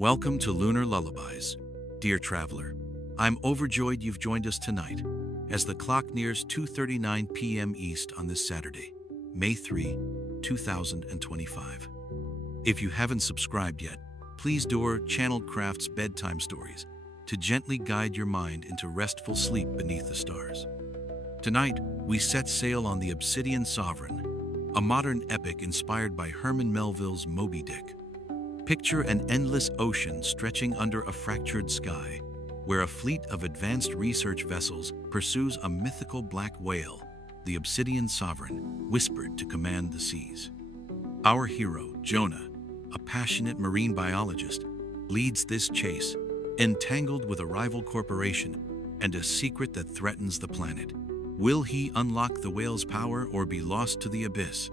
Welcome to Lunar Lullabies. Dear traveler, I'm overjoyed you've joined us tonight as the clock nears 2:39 p.m. East on this Saturday, May 3, 2025. If you haven't subscribed yet, please do. Our channel crafts bedtime stories to gently guide your mind into restful sleep beneath the stars. Tonight, we set sail on the Obsidian Sovereign, a modern epic inspired by Herman Melville's Moby-Dick. Picture an endless ocean stretching under a fractured sky, where a fleet of advanced research vessels pursues a mythical black whale, the Obsidian Sovereign, whispered to command the seas. Our hero, Jonah, a passionate marine biologist, leads this chase, entangled with a rival corporation and a secret that threatens the planet. Will he unlock the whale's power or be lost to the abyss?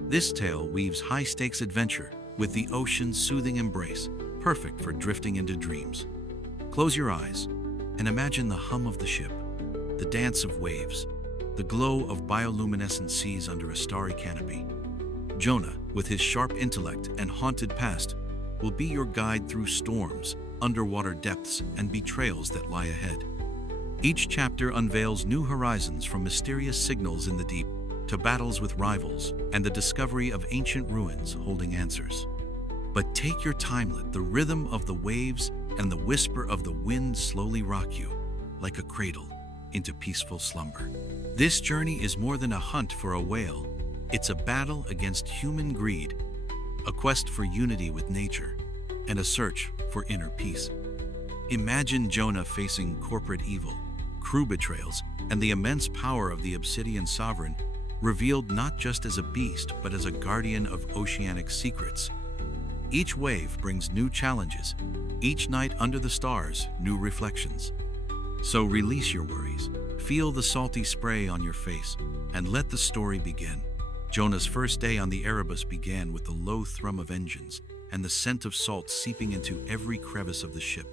This tale weaves high-stakes adventure with the ocean's soothing embrace, perfect for drifting into dreams. Close your eyes and imagine the hum of the ship, the dance of waves, the glow of bioluminescent seas under a starry canopy. Jonah, with his sharp intellect and haunted past, will be your guide through storms, underwater depths, and betrayals that lie ahead. Each chapter unveils new horizons, from mysterious signals in the deep to battles with rivals and the discovery of ancient ruins holding answers. But take your time, let the rhythm of the waves and the whisper of the wind slowly rock you, like a cradle, into peaceful slumber. This journey is more than a hunt for a whale. It's a battle against human greed, a quest for unity with nature, and a search for inner peace. Imagine Jonah facing corporate evil, crew betrayals, and the immense power of the Obsidian Sovereign, revealed not just as a beast but as a guardian of oceanic secrets. Each wave brings new challenges, each night under the stars, new reflections. So release your worries, feel the salty spray on your face, and let the story begin. Jonah's first day on the Erebus began with the low thrum of engines and the scent of salt seeping into every crevice of the ship.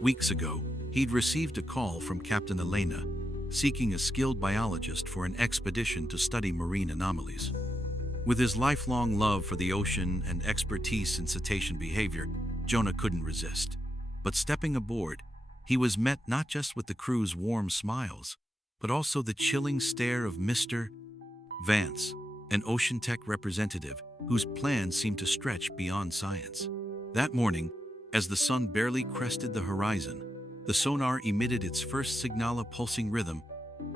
Weeks ago, he'd received a call from Captain Elena, seeking a skilled biologist for an expedition to study marine anomalies. With his lifelong love for the ocean and expertise in cetacean behavior, Jonah couldn't resist. But stepping aboard, he was met not just with the crew's warm smiles, but also the chilling stare of Mr. Vance, an ocean tech representative whose plans seemed to stretch beyond science. That morning, as the sun barely crested the horizon, the sonar emitted its first signal, a pulsing rhythm,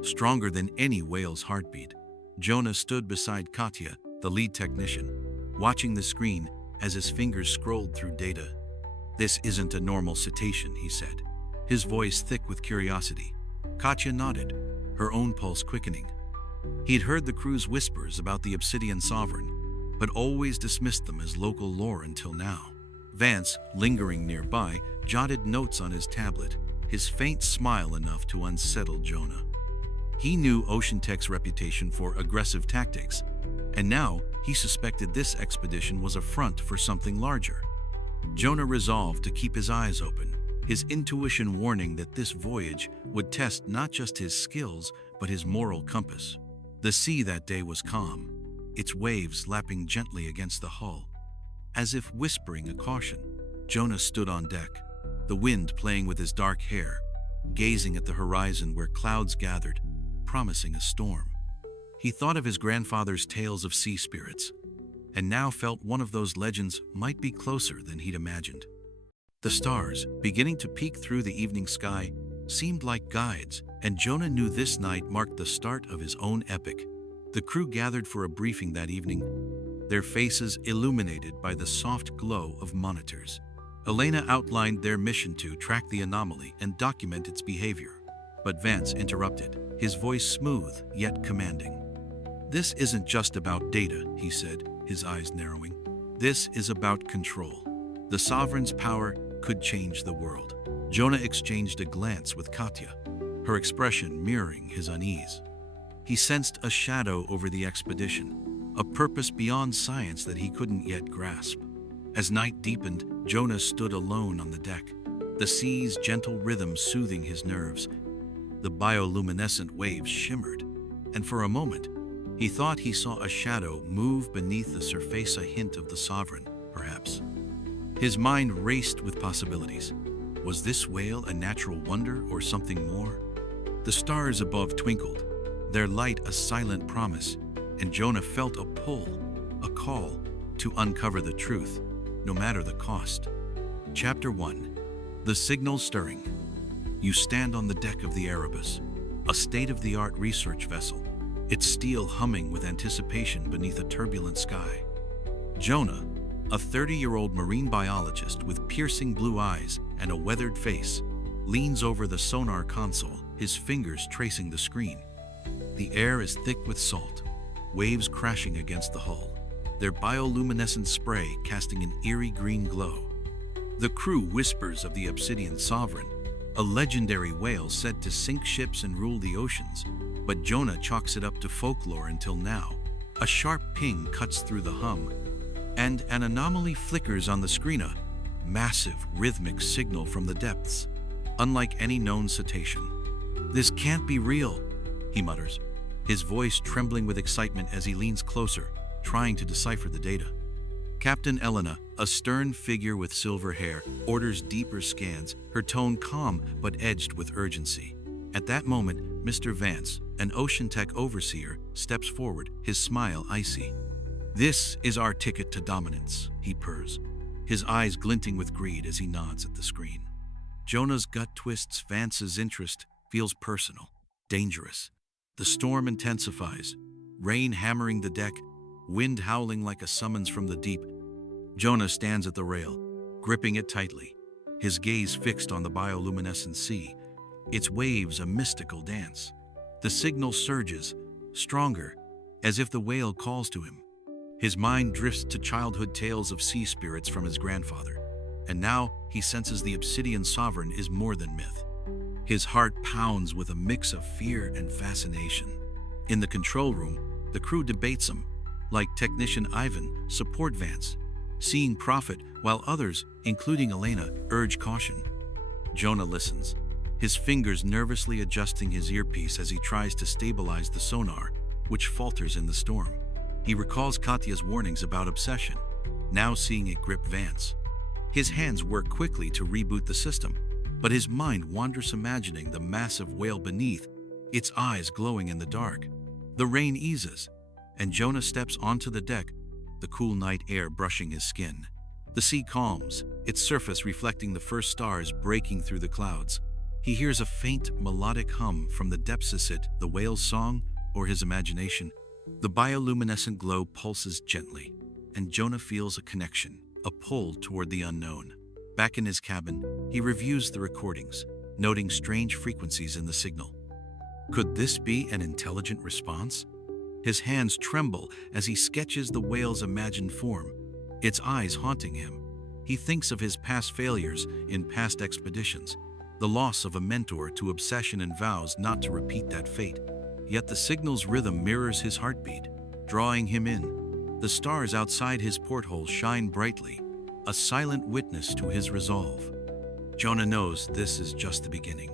stronger than any whale's heartbeat. Jonah stood beside Katya, the lead technician, watching the screen as his fingers scrolled through data. "This isn't a normal cetacean," he said, his voice thick with curiosity. Katya nodded, her own pulse quickening. He'd heard the crew's whispers about the Obsidian Sovereign, but always dismissed them as local lore until now. Vance, lingering nearby, jotted notes on his tablet, his faint smile enough to unsettle Jonah. He knew Ocean Tech's reputation for aggressive tactics, and now he suspected this expedition was a front for something larger. Jonah resolved to keep his eyes open, his intuition warning that this voyage would test not just his skills, but his moral compass. The sea that day was calm, its waves lapping gently against the hull, as if whispering a caution. Jonah stood on deck, the wind playing with his dark hair, gazing at the horizon where clouds gathered, promising a storm. He thought of his grandfather's tales of sea spirits, and now felt one of those legends might be closer than he'd imagined. The stars, beginning to peek through the evening sky, seemed like guides, and Jonah knew this night marked the start of his own epic. The crew gathered for a briefing that evening, their faces illuminated by the soft glow of monitors. Elena outlined their mission to track the anomaly and document its behavior. But Vance interrupted, his voice smooth yet commanding. "This isn't just about data," he said, his eyes narrowing. "This is about control. The Sovereign's power could change the world." Jonah exchanged a glance with Katya, her expression mirroring his unease. He sensed a shadow over the expedition, a purpose beyond science that he couldn't yet grasp. As night deepened, Jonah stood alone on the deck, the sea's gentle rhythm soothing his nerves. The bioluminescent waves shimmered, and for a moment, he thought he saw a shadow move beneath the surface, a hint of the Sovereign, perhaps. His mind raced with possibilities. Was this whale a natural wonder or something more? The stars above twinkled, their light a silent promise, and Jonah felt a pull, a call to uncover the truth, no matter the cost. Chapter 1. The Signal Stirring. You stand on the deck of the Erebus, a state-of-the-art research vessel, its steel humming with anticipation beneath a turbulent sky. Jonah, a 30-year-old marine biologist with piercing blue eyes and a weathered face, leans over the sonar console, his fingers tracing the screen. The air is thick with salt, waves crashing against the hull, their bioluminescent spray casting an eerie green glow. The crew whispers of the Obsidian Sovereign, a legendary whale said to sink ships and rule the oceans, but Jonah chalks it up to folklore until now. A sharp ping cuts through the hum, and an anomaly flickers on the screen, a massive rhythmic signal from the depths, unlike any known cetacean. "This can't be real," he mutters, his voice trembling with excitement as he leans closer, trying to decipher the data. Captain Elena, a stern figure with silver hair, orders deeper scans, her tone calm but edged with urgency. At that moment, Mr. Vance, an ocean tech overseer, steps forward, his smile icy. "This is our ticket to dominance," he purrs, his eyes glinting with greed as he nods at the screen. Jonah's gut twists. Vance's interest feels personal, dangerous. The storm intensifies, rain hammering the deck, wind howling like a summons from the deep. Jonah stands at the rail, gripping it tightly, his gaze fixed on the bioluminescent sea, its waves a mystical dance. The signal surges, stronger, as if the whale calls to him. His mind drifts to childhood tales of sea spirits from his grandfather, and now he senses the Obsidian Sovereign is more than myth. His heart pounds with a mix of fear and fascination. In the control room, the crew debates him, like technician Ivan, support Vance, seeing profit, while others, including Elena, urge caution. Jonah listens, his fingers nervously adjusting his earpiece as he tries to stabilize the sonar, which falters in the storm. He recalls Katya's warnings about obsession, now seeing it grip Vance. His hands work quickly to reboot the system, but his mind wanders imagining the massive whale beneath, its eyes glowing in the dark. The rain eases, and Jonah steps onto the deck, the cool night air brushing his skin. The sea calms, its surface reflecting the first stars breaking through the clouds. He hears a faint, melodic hum from the depths. Is it the whale's song or his imagination? The bioluminescent glow pulses gently, and Jonah feels a connection, a pull toward the unknown. Back in his cabin, he reviews the recordings, noting strange frequencies in the signal. Could this be an intelligent response? His hands tremble as he sketches the whale's imagined form, its eyes haunting him. He thinks of his past failures in past expeditions, the loss of a mentor to obsession, and vows not to repeat that fate. Yet the signal's rhythm mirrors his heartbeat, drawing him in. The stars outside his porthole shine brightly, a silent witness to his resolve. Jonah knows this is just the beginning,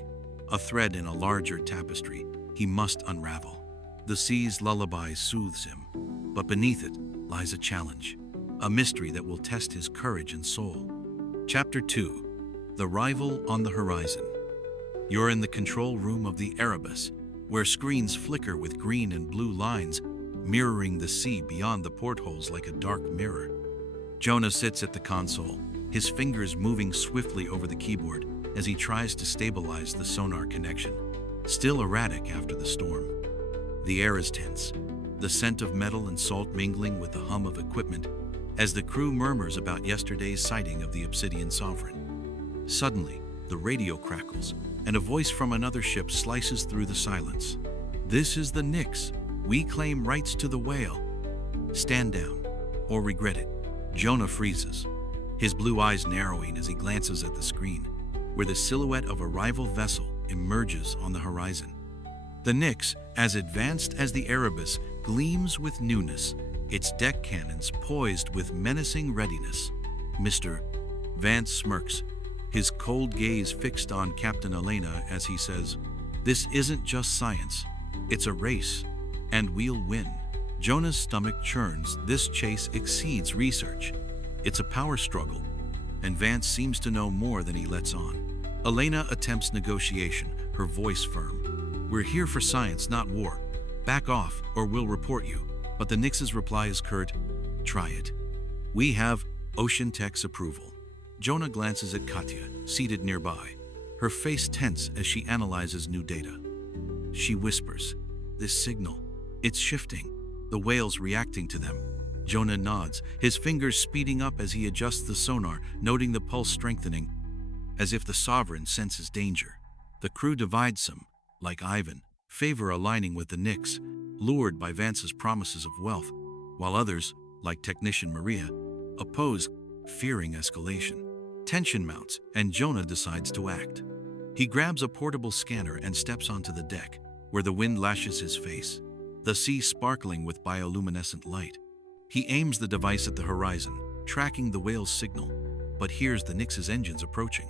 a thread in a larger tapestry he must unravel. The sea's lullaby soothes him, but beneath it lies a challenge, a mystery that will test his courage and soul. Chapter 2. The Rival on the Horizon. You're in the control room of the Erebus, where screens flicker with green and blue lines, mirroring the sea beyond the portholes like a dark mirror. Jonah sits at the console, his fingers moving swiftly over the keyboard as he tries to stabilize the sonar connection, still erratic after the storm. The air is tense, the scent of metal and salt mingling with the hum of equipment as the crew murmurs about yesterday's sighting of the Obsidian Sovereign. Suddenly, the radio crackles, and a voice from another ship slices through the silence. "This is the Nix. We claim rights to the whale. Stand down, or regret it." Jonah freezes, his blue eyes narrowing as he glances at the screen, where the silhouette of a rival vessel emerges on the horizon. The Nix, as advanced as the Erebus, gleams with newness, its deck cannons poised with menacing readiness. Mr. Vance smirks, his cold gaze fixed on Captain Elena as he says, "This isn't just science, it's a race, and we'll win." Jonah's stomach churns. This chase exceeds research. It's a power struggle, and Vance seems to know more than he lets on. Elena attempts negotiation, her voice firm. "We're here for science, not war. Back off, or we'll report you." But the Nix's reply is curt, "Try it." We have Ocean Tech's approval. Jonah glances at Katya, seated nearby, her face tense as she analyzes new data. She whispers, "This signal, it's shifting. The whale's reacting to them." Jonah nods, his fingers speeding up as he adjusts the sonar, noting the pulse strengthening, as if the Sovereign senses danger. The crew divides some, like Ivan, favor aligning with the Nix, lured by Vance's promises of wealth, while others, like technician Maria, oppose, fearing escalation. Tension mounts, and Jonah decides to act. He grabs a portable scanner and steps onto the deck, where the wind lashes his face, the sea sparkling with bioluminescent light. He aims the device at the horizon, tracking the whale's signal, but hears the Nix's engines approaching.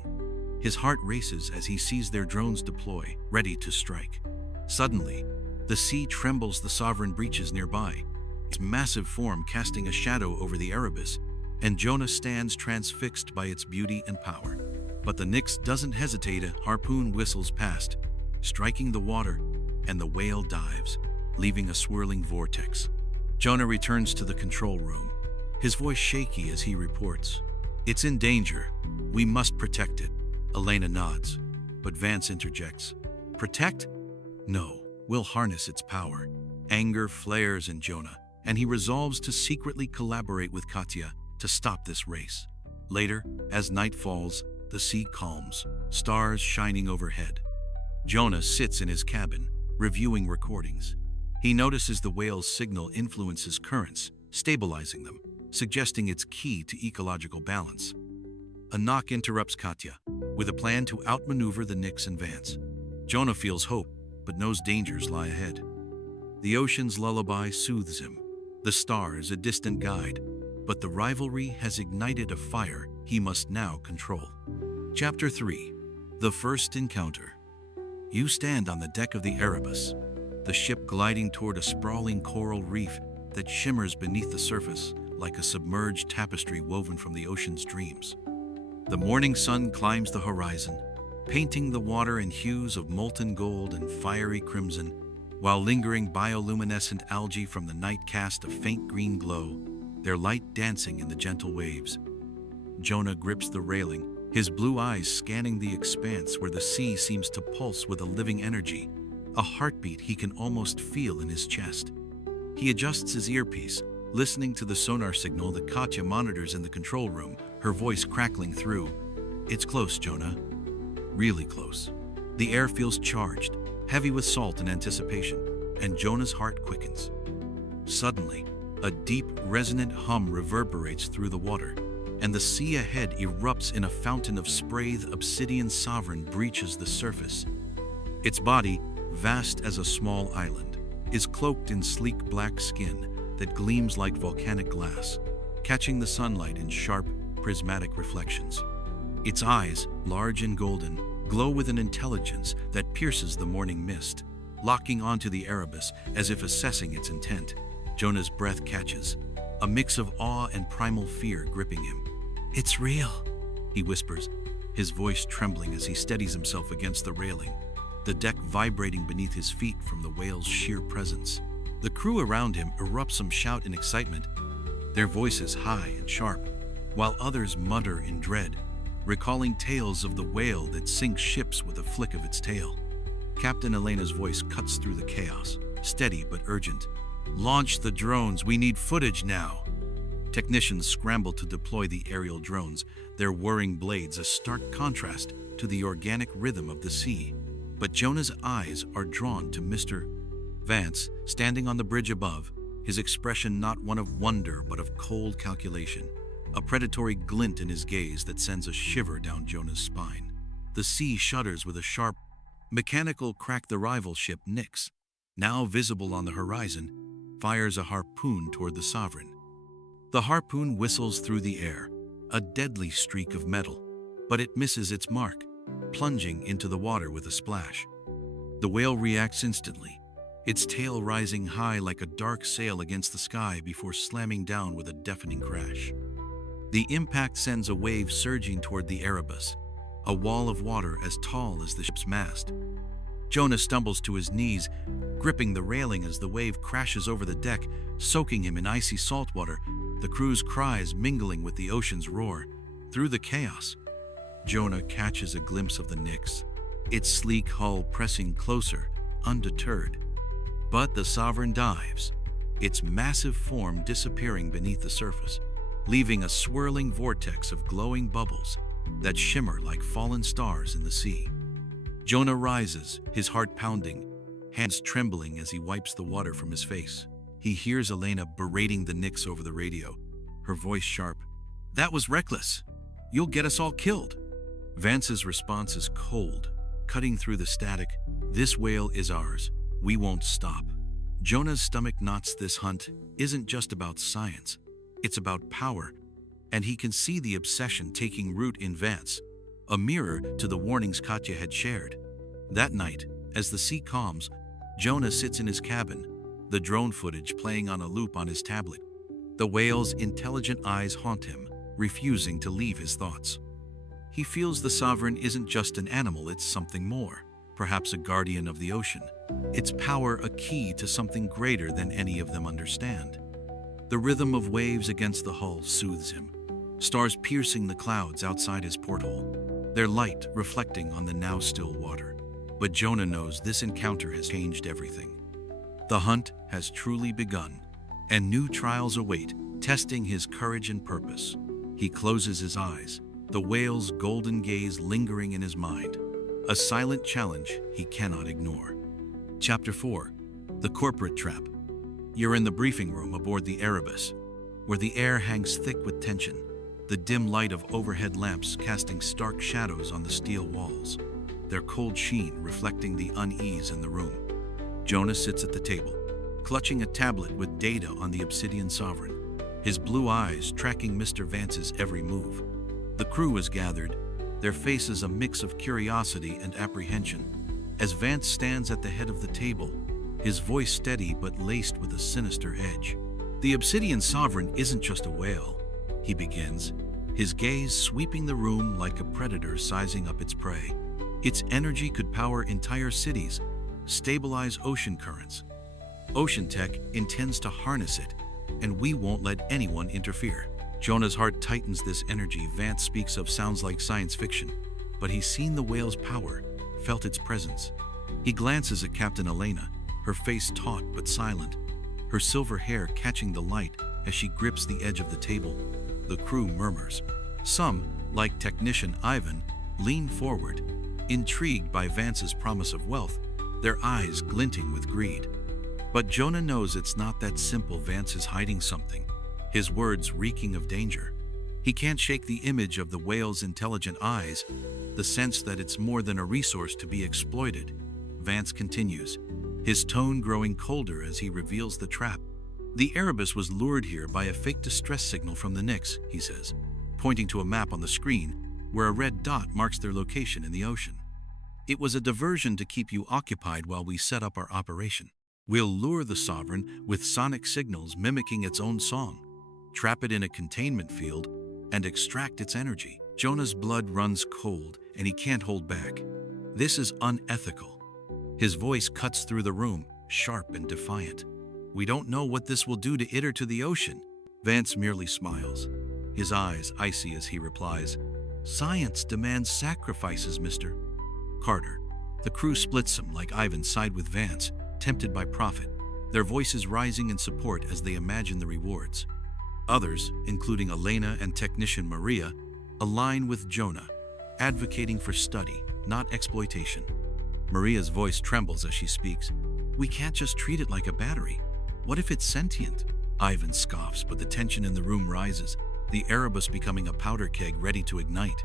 His heart races as he sees their drones deploy, ready to strike. Suddenly, the sea trembles, the Sovereign breaches nearby, its massive form casting a shadow over the Erebus, and Jonah stands transfixed by its beauty and power. But the Nix doesn't hesitate, a harpoon whistles past, striking the water, and the whale dives, leaving a swirling vortex. Jonah returns to the control room, his voice shaky as he reports, "It's in danger. We must protect it." Elena nods, but Vance interjects, "Protect? No, we'll harness its power." Anger flares in Jonah, and he resolves to secretly collaborate with Katya to stop this race. Later, as night falls, the sea calms, stars shining overhead. Jonah sits in his cabin, reviewing recordings. He notices the whale's signal influences currents, stabilizing them, suggesting it's key to ecological balance. A knock interrupts Katya, with a plan to outmaneuver the Nix and Vance. Jonah feels hope, but knows dangers lie ahead. The ocean's lullaby soothes him, the stars a distant guide, but the rivalry has ignited a fire he must now control. Chapter 3. The First Encounter. You stand on the deck of the Erebus, the ship gliding toward a sprawling coral reef that shimmers beneath the surface like a submerged tapestry woven from the ocean's dreams. The morning sun climbs the horizon, painting the water in hues of molten gold and fiery crimson, while lingering bioluminescent algae from the night cast a faint green glow, their light dancing in the gentle waves. Jonah grips the railing, his blue eyes scanning the expanse where the sea seems to pulse with a living energy, a heartbeat he can almost feel in his chest. He adjusts his earpiece, listening to the sonar signal that Katya monitors in the control room, her voice crackling through. "It's close, Jonah. Really close." The air feels charged, heavy with salt and anticipation, and Jonah's heart quickens. Suddenly, a deep, resonant hum reverberates through the water, and the sea ahead erupts in a fountain of spray. The Obsidian Sovereign breaches the surface. Its body, vast as a small island, is cloaked in sleek black skin that gleams like volcanic glass, catching the sunlight in sharp, prismatic reflections. Its eyes, large and golden, glow with an intelligence that pierces the morning mist, locking onto the Erebus as if assessing its intent. Jonah's breath catches, a mix of awe and primal fear gripping him. "It's real," he whispers, his voice trembling as he steadies himself against the railing, the deck vibrating beneath his feet from the whale's sheer presence. The crew around him erupt some shout in excitement, their voices high and sharp, while others mutter in dread, recalling tales of the whale that sinks ships with a flick of its tail. Captain Elena's voice cuts through the chaos, steady but urgent. "Launch the drones, we need footage now." Technicians scramble to deploy the aerial drones, their whirring blades a stark contrast to the organic rhythm of the sea. But Jonah's eyes are drawn to Mr. Vance, standing on the bridge above, his expression not one of wonder but of cold calculation, a predatory glint in his gaze that sends a shiver down Jonah's spine. The sea shudders with a sharp, mechanical crack. The rival ship Nix, now visible on the horizon, fires a harpoon toward the Sovereign. The harpoon whistles through the air, a deadly streak of metal, but it misses its mark, plunging into the water with a splash. The whale reacts instantly, its tail rising high like a dark sail against the sky before slamming down with a deafening crash. The impact sends a wave surging toward the Erebus, a wall of water as tall as the ship's mast. Jonah stumbles to his knees, gripping the railing as the wave crashes over the deck, soaking him in icy salt water, the crew's cries mingling with the ocean's roar. Through the chaos, Jonah catches a glimpse of the Nyx, its sleek hull pressing closer, undeterred. But the Sovereign dives, its massive form disappearing beneath the surface, leaving a swirling vortex of glowing bubbles that shimmer like fallen stars in the sea. Jonah rises, his heart pounding, hands trembling as he wipes the water from his face. He hears Elena berating the Nyx over the radio, her voice sharp. "That was reckless. You'll get us all killed." Vance's response is cold, cutting through the static. "This whale is ours. We won't stop." Jonah's stomach knots. This hunt isn't just about science. It's about power, and he can see the obsession taking root in Vance, a mirror to the warnings Katya had shared. That night, as the sea calms, Jonah sits in his cabin, the drone footage playing on a loop on his tablet. The whale's intelligent eyes haunt him, refusing to leave his thoughts. He feels the Sovereign isn't just an animal, it's something more, perhaps a guardian of the ocean. Its power a key to something greater than any of them understand. The rhythm of waves against the hull soothes him, stars piercing the clouds outside his porthole, their light reflecting on the now still water. But Jonah knows this encounter has changed everything. The hunt has truly begun, and new trials await, testing his courage and purpose. He closes his eyes, the whale's golden gaze lingering in his mind, a silent challenge he cannot ignore. Chapter 4. The Corporate Trap. You're in the briefing room aboard the Erebus, where the air hangs thick with tension, the dim light of overhead lamps casting stark shadows on the steel walls, their cold sheen reflecting the unease in the room. Jonah sits at the table, clutching a tablet with data on the Obsidian Sovereign, his blue eyes tracking Mr. Vance's every move. The crew is gathered, their faces a mix of curiosity and apprehension, as Vance stands at the head of the table, his voice steady but laced with a sinister edge. "The Obsidian Sovereign isn't just a whale," he begins, his gaze sweeping the room like a predator sizing up its prey. "Its energy could power entire cities, stabilize ocean currents. Ocean Tech intends to harness it, and we won't let anyone interfere." Jonah's heart tightens. This energy Vance speaks of sounds like science fiction, but he's seen the whale's power, felt its presence. He glances at Captain Elena, her face taut but silent, her silver hair catching the light as she grips the edge of the table. The crew murmurs. Some, like technician Ivan, lean forward, intrigued by Vance's promise of wealth, their eyes glinting with greed. But Jonah knows it's not that simple. Vance is hiding something, his words reeking of danger. He can't shake the image of the whale's intelligent eyes, the sense that it's more than a resource to be exploited. Vance continues, his tone growing colder as he reveals the trap. "The Erebus was lured here by a fake distress signal from the Nyx," he says, pointing to a map on the screen where a red dot marks their location in the ocean. "It was a diversion to keep you occupied while we set up our operation. We'll lure the Sovereign with sonic signals mimicking its own song, trap it in a containment field, and extract its energy." Jonah's blood runs cold, and he can't hold back. This is unethical. His voice cuts through the room, sharp and defiant. "We don't know what this will do to it or to the ocean." Vance merely smiles, his eyes icy as he replies, "Science demands sacrifices, Mr. Carter." The crew splits him like Ivan side with Vance, tempted by profit, their voices rising in support as they imagine the rewards. Others, including Elena and technician Maria, align with Jonah, advocating for study, not exploitation. Maria's voice trembles as she speaks. "We can't just treat it like a battery. What if it's sentient?" Ivan scoffs, but the tension in the room rises, the Erebus becoming a powder keg ready to ignite.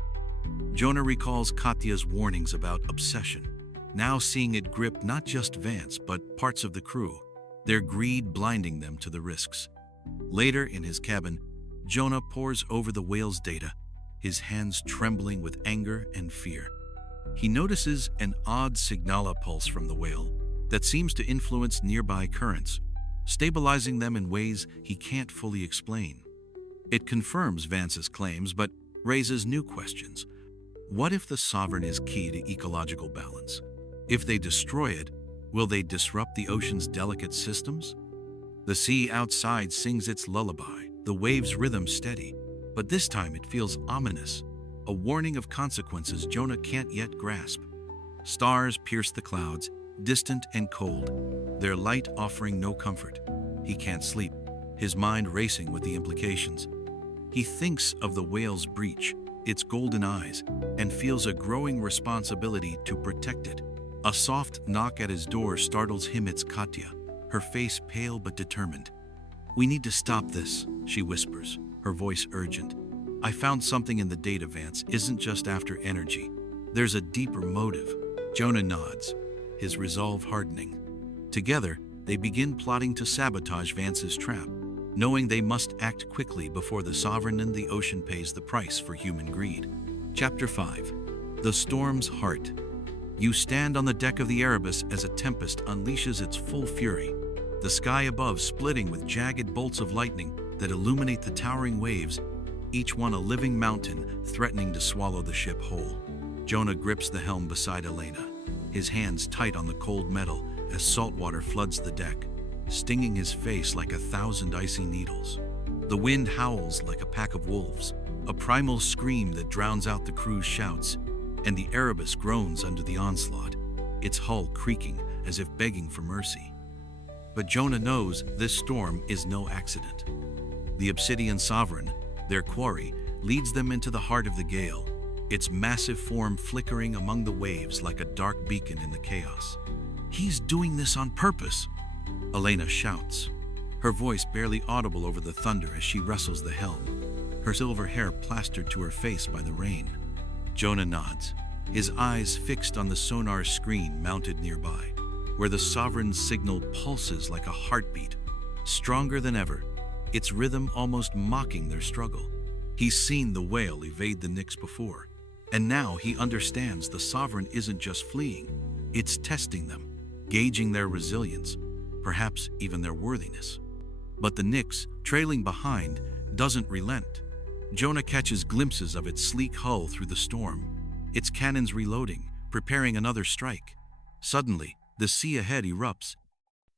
Jonah recalls Katya's warnings about obsession, now seeing it grip not just Vance but parts of the crew, their greed blinding them to the risks. Later in his cabin, Jonah pores over the whale's data, his hands trembling with anger and fear. He notices an odd signal pulse from the whale that seems to influence nearby currents, stabilizing them in ways he can't fully explain. It confirms Vance's claims, but raises new questions. What if the Sovereign is key to ecological balance? If they destroy it, will they disrupt the ocean's delicate systems? The sea outside sings its lullaby, the waves' rhythm steady, but this time it feels ominous, a warning of consequences Jonah can't yet grasp. Stars pierce the clouds, distant and cold, their light offering no comfort. He can't sleep, his mind racing with the implications. He thinks of the whale's breach, its golden eyes, and feels a growing responsibility to protect it. A soft knock at his door startles him. It's Katya, her face pale but determined. "We need to stop this," she whispers, her voice urgent. "I found something in the data, Vance isn't just after energy. There's a deeper motive." Jonah nods, his resolve hardening. Together, they begin plotting to sabotage Vance's trap, knowing they must act quickly before the Sovereign and the ocean pays the price for human greed. Chapter 5. The Storm's Heart. You stand on the deck of the Erebus as a tempest unleashes its full fury, the sky above splitting with jagged bolts of lightning that illuminate the towering waves, each one a living mountain threatening to swallow the ship whole. Jonah grips the helm beside Elena, his hands tight on the cold metal as salt water floods the deck, stinging his face like 1,000 icy needles. The wind howls like a pack of wolves, a primal scream that drowns out the crew's shouts, and the Erebus groans under the onslaught, its hull creaking as if begging for mercy. But Jonah knows this storm is no accident. The Obsidian Sovereign, their quarry, leads them into the heart of the gale, its massive form flickering among the waves like a dark beacon in the chaos. "He's doing this on purpose," Elena shouts, her voice barely audible over the thunder as she wrestles the helm, her silver hair plastered to her face by the rain. Jonah nods, his eyes fixed on the sonar screen mounted nearby, where the Sovereign's signal pulses like a heartbeat, stronger than ever, its rhythm almost mocking their struggle. He's seen the whale evade the Nyx before, and now he understands the Sovereign isn't just fleeing, it's testing them, gauging their resilience, perhaps even their worthiness. But the Nyx, trailing behind, doesn't relent. Jonah catches glimpses of its sleek hull through the storm, its cannons reloading, preparing another strike. Suddenly, the sea ahead erupts,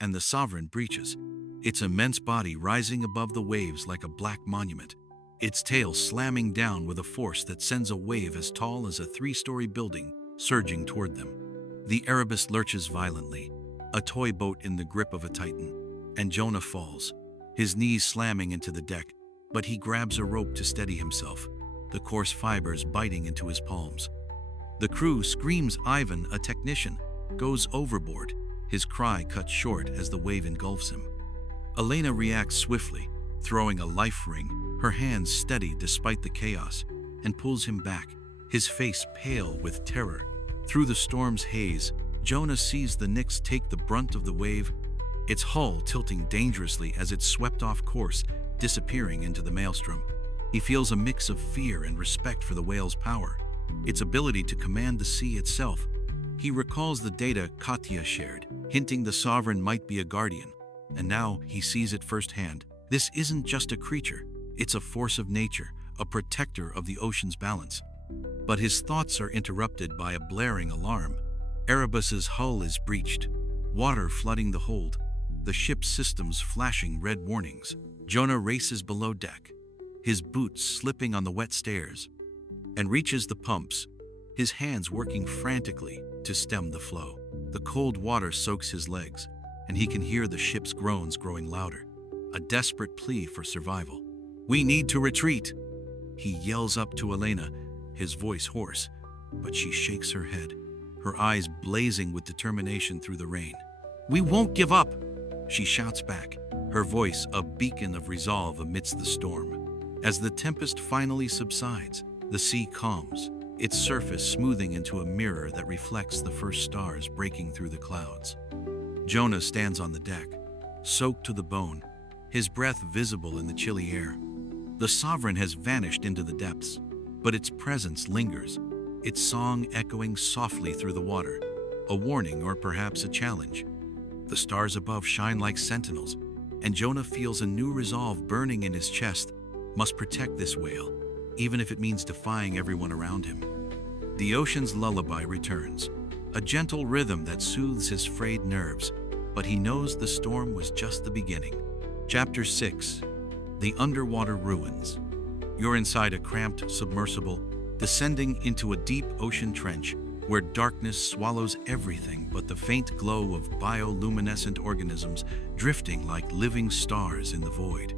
and the Sovereign breaches, its immense body rising above the waves like a black monument, its tail slamming down with a force that sends a wave as tall as a 3-story building surging toward them. The Erebus lurches violently, a toy boat in the grip of a titan, and Jonah falls, his knees slamming into the deck, but he grabs a rope to steady himself, the coarse fibers biting into his palms. The crew screams. Ivan, a technician, goes overboard, his cry cut short as the wave engulfs him. Elena reacts swiftly, throwing a life ring, her hands steady despite the chaos, and pulls him back, his face pale with terror. Through the storm's haze, Jonah sees the Nyx take the brunt of the wave, its hull tilting dangerously as it swept off course, disappearing into the maelstrom. He feels a mix of fear and respect for the whale's power, its ability to command the sea itself. He recalls the data Katya shared, hinting the Sovereign might be a guardian, and now he sees it firsthand. This isn't just a creature, it's a force of nature, a protector of the ocean's balance. But his thoughts are interrupted by a blaring alarm. Erebus's hull is breached, water flooding the hold, the ship's systems flashing red warnings. Jonah races below deck, his boots slipping on the wet stairs, and reaches the pumps, his hands working frantically to stem the flow. The cold water soaks his legs, and he can hear the ship's groans growing louder, a desperate plea for survival. "We need to retreat," he yells up to Elena, his voice hoarse, but she shakes her head, her eyes blazing with determination through the rain. "We won't give up," she shouts back, her voice a beacon of resolve amidst the storm. As the tempest finally subsides, the sea calms, its surface smoothing into a mirror that reflects the first stars breaking through the clouds. Jonah stands on the deck, soaked to the bone, his breath visible in the chilly air. The Sovereign has vanished into the depths, but its presence lingers, its song echoing softly through the water, a warning or perhaps a challenge. The stars above shine like sentinels, and Jonah feels a new resolve burning in his chest, must protect this whale, even if it means defying everyone around him. The ocean's lullaby returns, a gentle rhythm that soothes his frayed nerves, but he knows the storm was just the beginning. Chapter 6. The Underwater Ruins. You're inside a cramped submersible, descending into a deep ocean trench where darkness swallows everything but the faint glow of bioluminescent organisms drifting like living stars in the void.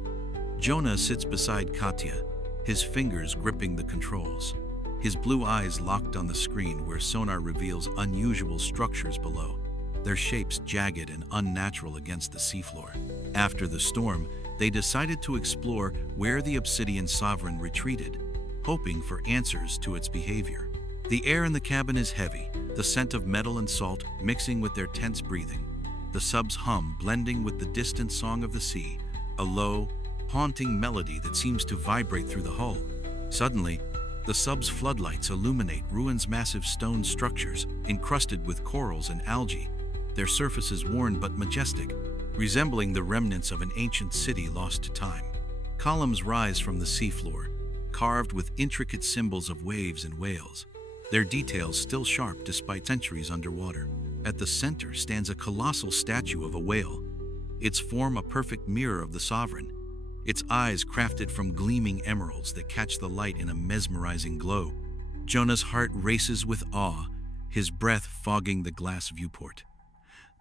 Jonah sits beside Katya, his fingers gripping the controls, his blue eyes locked on the screen where sonar reveals unusual structures below, their shapes jagged and unnatural against the seafloor. After the storm, they decided to explore where the Obsidian sovereign retreated, hoping for answers to its behavior. The air in the cabin is heavy, the scent of metal and salt mixing with their tense breathing, the sub's hum blending with the distant song of the sea, a low, haunting melody that seems to vibrate through the hull. Suddenly, the sub's floodlights illuminate ruins' massive stone structures encrusted with corals and algae, their surfaces worn but majestic, resembling the remnants of an ancient city lost to time. Columns rise from the seafloor, carved with intricate symbols of waves and whales, their details still sharp despite centuries underwater. At the center stands a colossal statue of a whale, its form a perfect mirror of the sovereign, its eyes crafted from gleaming emeralds that catch the light in a mesmerizing glow. Jonah's heart races with awe, his breath fogging the glass viewport.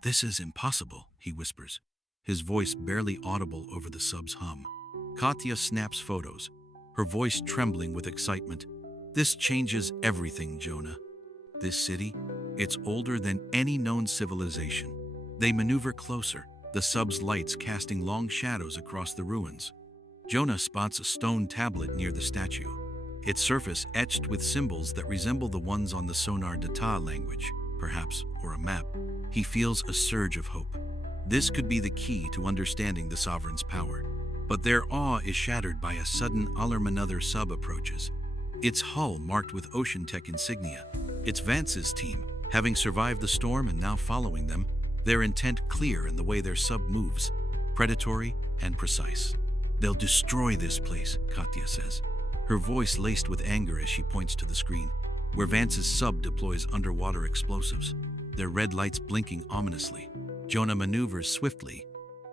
"This is impossible," he whispers, his voice barely audible over the sub's hum. Katya snaps photos, her voice trembling with excitement. "This changes everything, Jonah. This city, it's older than any known civilization." They maneuver closer, the sub's lights casting long shadows across the ruins. Jonah spots a stone tablet near the statue, its surface etched with symbols that resemble the ones on the sonar data language, perhaps, or a map. He feels a surge of hope. This could be the key to understanding the sovereign's power. But their awe is shattered by a sudden alarm. Another sub approaches, its hull marked with ocean tech insignia. It's Vance's team, having survived the storm and now following them, their intent clear in the way their sub moves, predatory and precise. "They'll destroy this place," Katya says, her voice laced with anger as she points to the screen, where Vance's sub deploys underwater explosives, their red lights blinking ominously. Jonah maneuvers swiftly,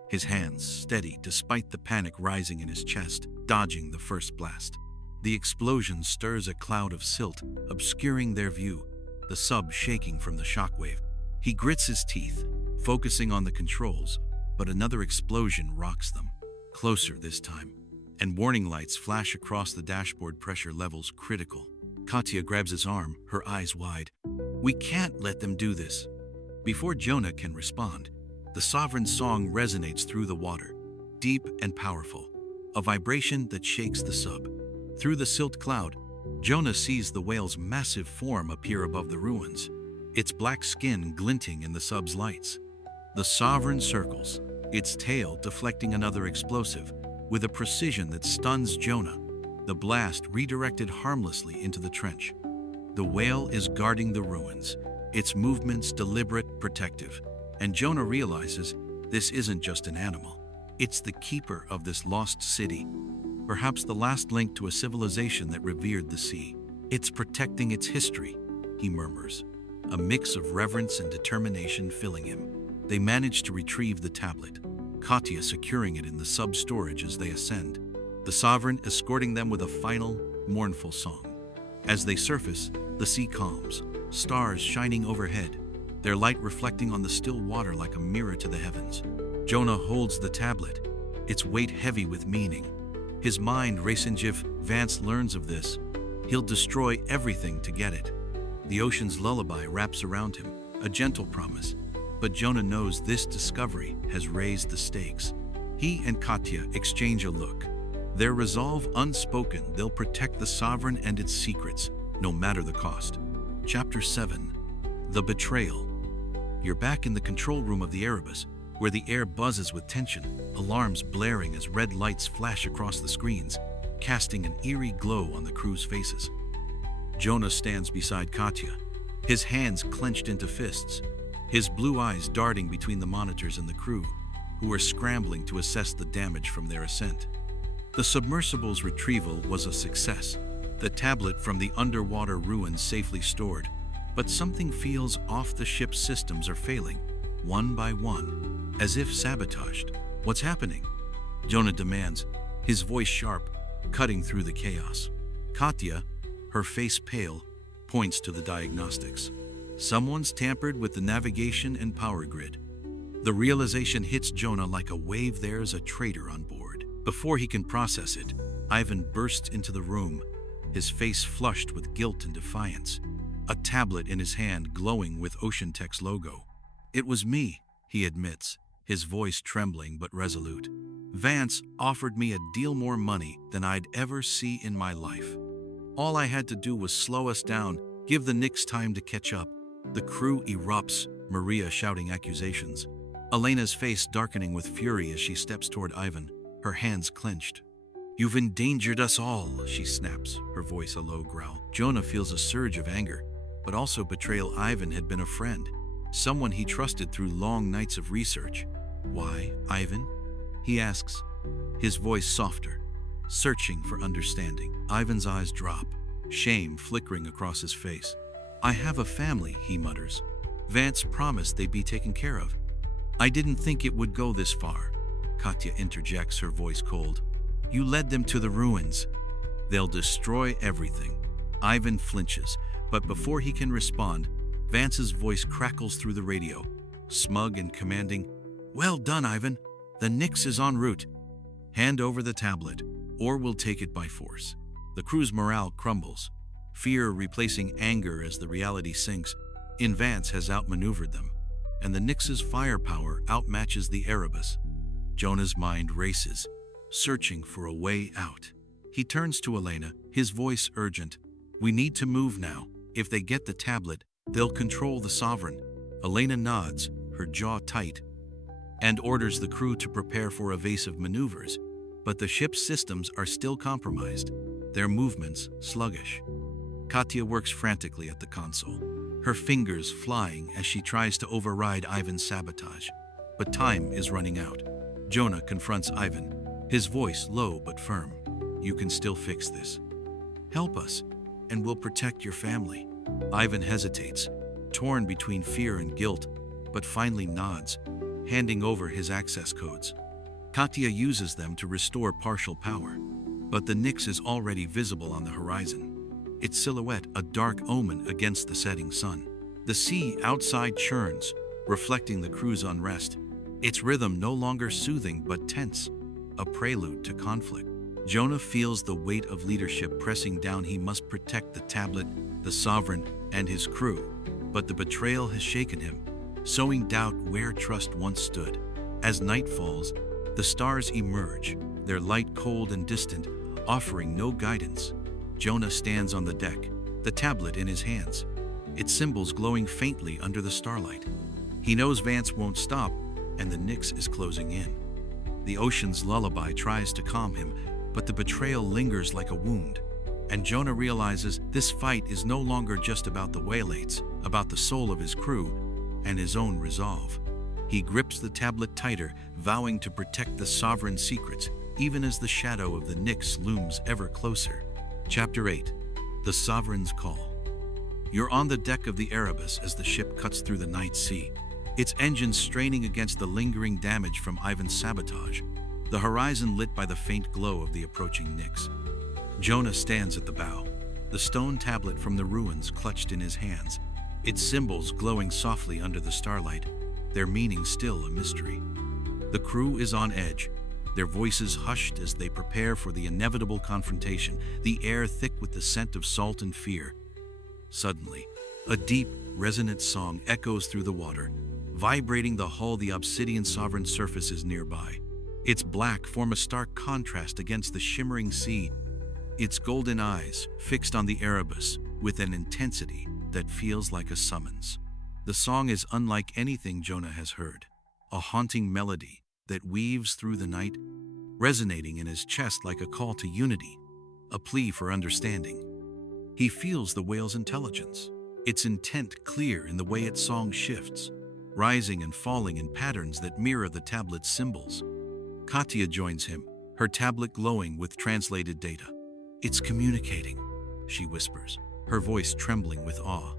his hands steady despite the panic rising in his chest, dodging the first blast. The explosion stirs a cloud of silt, obscuring their view, the sub shaking from the shockwave. He grits his teeth, focusing on the controls, but another explosion rocks them. Closer this time, and warning lights flash across the dashboard, pressure levels critical. Katya grabs his arm, her eyes wide. "We can't let them do this." Before Jonah can respond, the sovereign's song resonates through the water, deep and powerful, a vibration that shakes the sub. Through the silt cloud, Jonah sees the whale's massive form appear above the ruins, its black skin glinting in the sub's lights. The sovereign circles, its tail deflecting another explosive, with a precision that stuns Jonah, the blast redirected harmlessly into the trench. The whale is guarding the ruins, its movements deliberate, protective, and Jonah realizes this isn't just an animal. It's the keeper of this lost city, perhaps the last link to a civilization that revered the sea. "It's protecting its history," he murmurs, a mix of reverence and determination filling him. They manage to retrieve the tablet, Katya securing it in the sub-storage as they ascend, the sovereign escorting them with a final, mournful song. As they surface, the sea calms, stars shining overhead, their light reflecting on the still water like a mirror to the heavens. Jonah holds the tablet, its weight heavy with meaning. His mind racing. If Vance learns of this, he'll destroy everything to get it. The ocean's lullaby wraps around him, a gentle promise. But Jonah knows this discovery has raised the stakes. He and Katya exchange a look, their resolve unspoken. They'll protect the sovereign and its secrets, no matter the cost. Chapter 7. The Betrayal. You're back in the control room of the Erebus, where the air buzzes with tension, alarms blaring as red lights flash across the screens, casting an eerie glow on the crew's faces. Jonah stands beside Katya, his hands clenched into fists, his blue eyes darting between the monitors and the crew, who are scrambling to assess the damage from their ascent. The submersible's retrieval was a success, the tablet from the underwater ruins safely stored, but something feels off. The ship's systems are failing, one by one, as if sabotaged. What's happening? Jonah demands, his voice sharp, cutting through the chaos. Katya, her face pale, points to the diagnostics. Someone's tampered with the navigation and power grid. The realization hits Jonah like a wave. There's a traitor on board. Before he can process it, Ivan bursts into the room, his face flushed with guilt and defiance, a tablet in his hand glowing with Ocean Tech's logo. "It was me," he admits, his voice trembling but resolute. "Vance offered me a deal more money than I'd ever see in my life. All I had to do was slow us down, give the Knicks time to catch up." The crew erupts, Maria shouting accusations. Elena's face darkening with fury as she steps toward Ivan, her hands clenched. "You've endangered us all," she snaps, her voice a low growl. Jonah feels a surge of anger, but also betrayal. Ivan had been a friend, someone he trusted through long nights of research. "Why, Ivan?" he asks, his voice softer, searching for understanding. Ivan's eyes drop, shame flickering across his face. "I have a family," he mutters. "Vance promised they'd be taken care of." "I didn't think it would go this far," Katya interjects, her voice cold. "You led them to the ruins. They'll destroy everything." Ivan flinches, but before he can respond, Vance's voice crackles through the radio, smug and commanding. "Well done, Ivan. The Knicks is en route. Hand over the tablet, or we'll take it by force." The crew's morale crumbles, fear replacing anger as the reality sinks. Vance has outmaneuvered them, and the Knicks' firepower outmatches the Erebus. Jonah's mind races, searching for a way out. He turns to Elena, his voice urgent. "We need to move now. If they get the tablet, they'll control the Sovereign." Elena nods, her jaw tight, and orders the crew to prepare for evasive maneuvers. But the ship's systems are still compromised, their movements sluggish. Katya works frantically at the console, her fingers flying as she tries to override Ivan's sabotage. But time is running out. Jonah confronts Ivan, his voice low but firm. "You can still fix this. Help us, and we'll protect your family." Ivan hesitates, torn between fear and guilt, but finally nods, handing over his access codes. Katya uses them to restore partial power, but the Knicks is already visible on the horizon, its silhouette a dark omen against the setting sun. The sea outside churns, reflecting the crew's unrest, its rhythm no longer soothing but tense, a prelude to conflict. Jonah feels the weight of leadership pressing down. He must protect the tablet, the Sovereign, and his crew, but the betrayal has shaken him, sowing doubt where trust once stood. As night falls, the stars emerge, their light cold and distant, offering no guidance. Jonah stands on the deck, the tablet in his hands, its symbols glowing faintly under the starlight. He knows Vance won't stop, and the Knicks is closing in. The ocean's lullaby tries to calm him, but the betrayal lingers like a wound. And Jonah realizes this fight is no longer just about the waylates, about the soul of his crew and his own resolve. He grips the tablet tighter, vowing to protect the Sovereign's secrets, even as the shadow of the Knicks looms ever closer. Chapter 8. The Sovereign's Call. You're on the deck of the Erebus as the ship cuts through the night sea, its engines straining against the lingering damage from Ivan's sabotage, the horizon lit by the faint glow of the approaching Knicks. Jonah stands at the bow, the stone tablet from the ruins clutched in his hands, its symbols glowing softly under the starlight, their meaning still a mystery. The crew is on edge, their voices hushed as they prepare for the inevitable confrontation, the air thick with the scent of salt and fear. Suddenly, a deep, resonant song echoes through the water, vibrating the hull. The Obsidian Sovereign surface is nearby. Its black form a stark contrast against the shimmering sea, its golden eyes fixed on the Erebus with an intensity that feels like a summons. The song is unlike anything Jonah has heard, a haunting melody that weaves through the night, resonating in his chest like a call to unity, a plea for understanding. He feels the whale's intelligence, its intent clear in the way its song shifts, rising and falling in patterns that mirror the tablet's symbols. Katya joins him, her tablet glowing with translated data. "It's communicating," she whispers, her voice trembling with awe.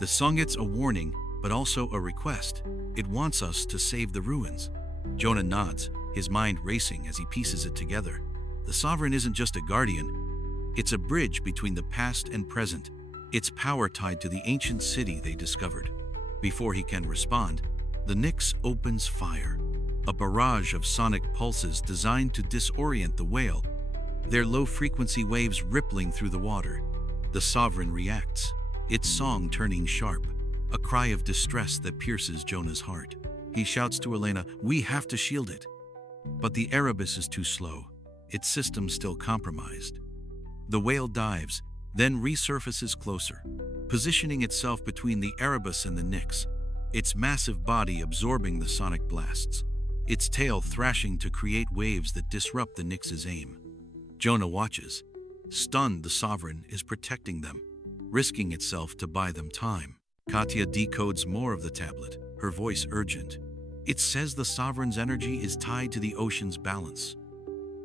The song is a warning, but also a request. It wants us to save the ruins. Jonah nods, his mind racing as he pieces it together. The Sovereign isn't just a guardian. It's a bridge between the past and present, its power tied to the ancient city they discovered. Before he can respond, the Nyx opens fire, a barrage of sonic pulses designed to disorient the whale, their low-frequency waves rippling through the water. The Sovereign reacts, its song turning sharp, a cry of distress that pierces Jonah's heart. He shouts to Elena, "We have to shield it." But the Erebus is too slow, its system still compromised. The whale dives, then resurfaces closer, positioning itself between the Erebus and the Nyx, its massive body absorbing the sonic blasts, its tail thrashing to create waves that disrupt the Nyx's aim. Jonah watches. Stunned, the Sovereign is protecting them, risking itself to buy them time. Katya decodes more of the tablet, her voice urgent. It says the Sovereign's energy is tied to the ocean's balance.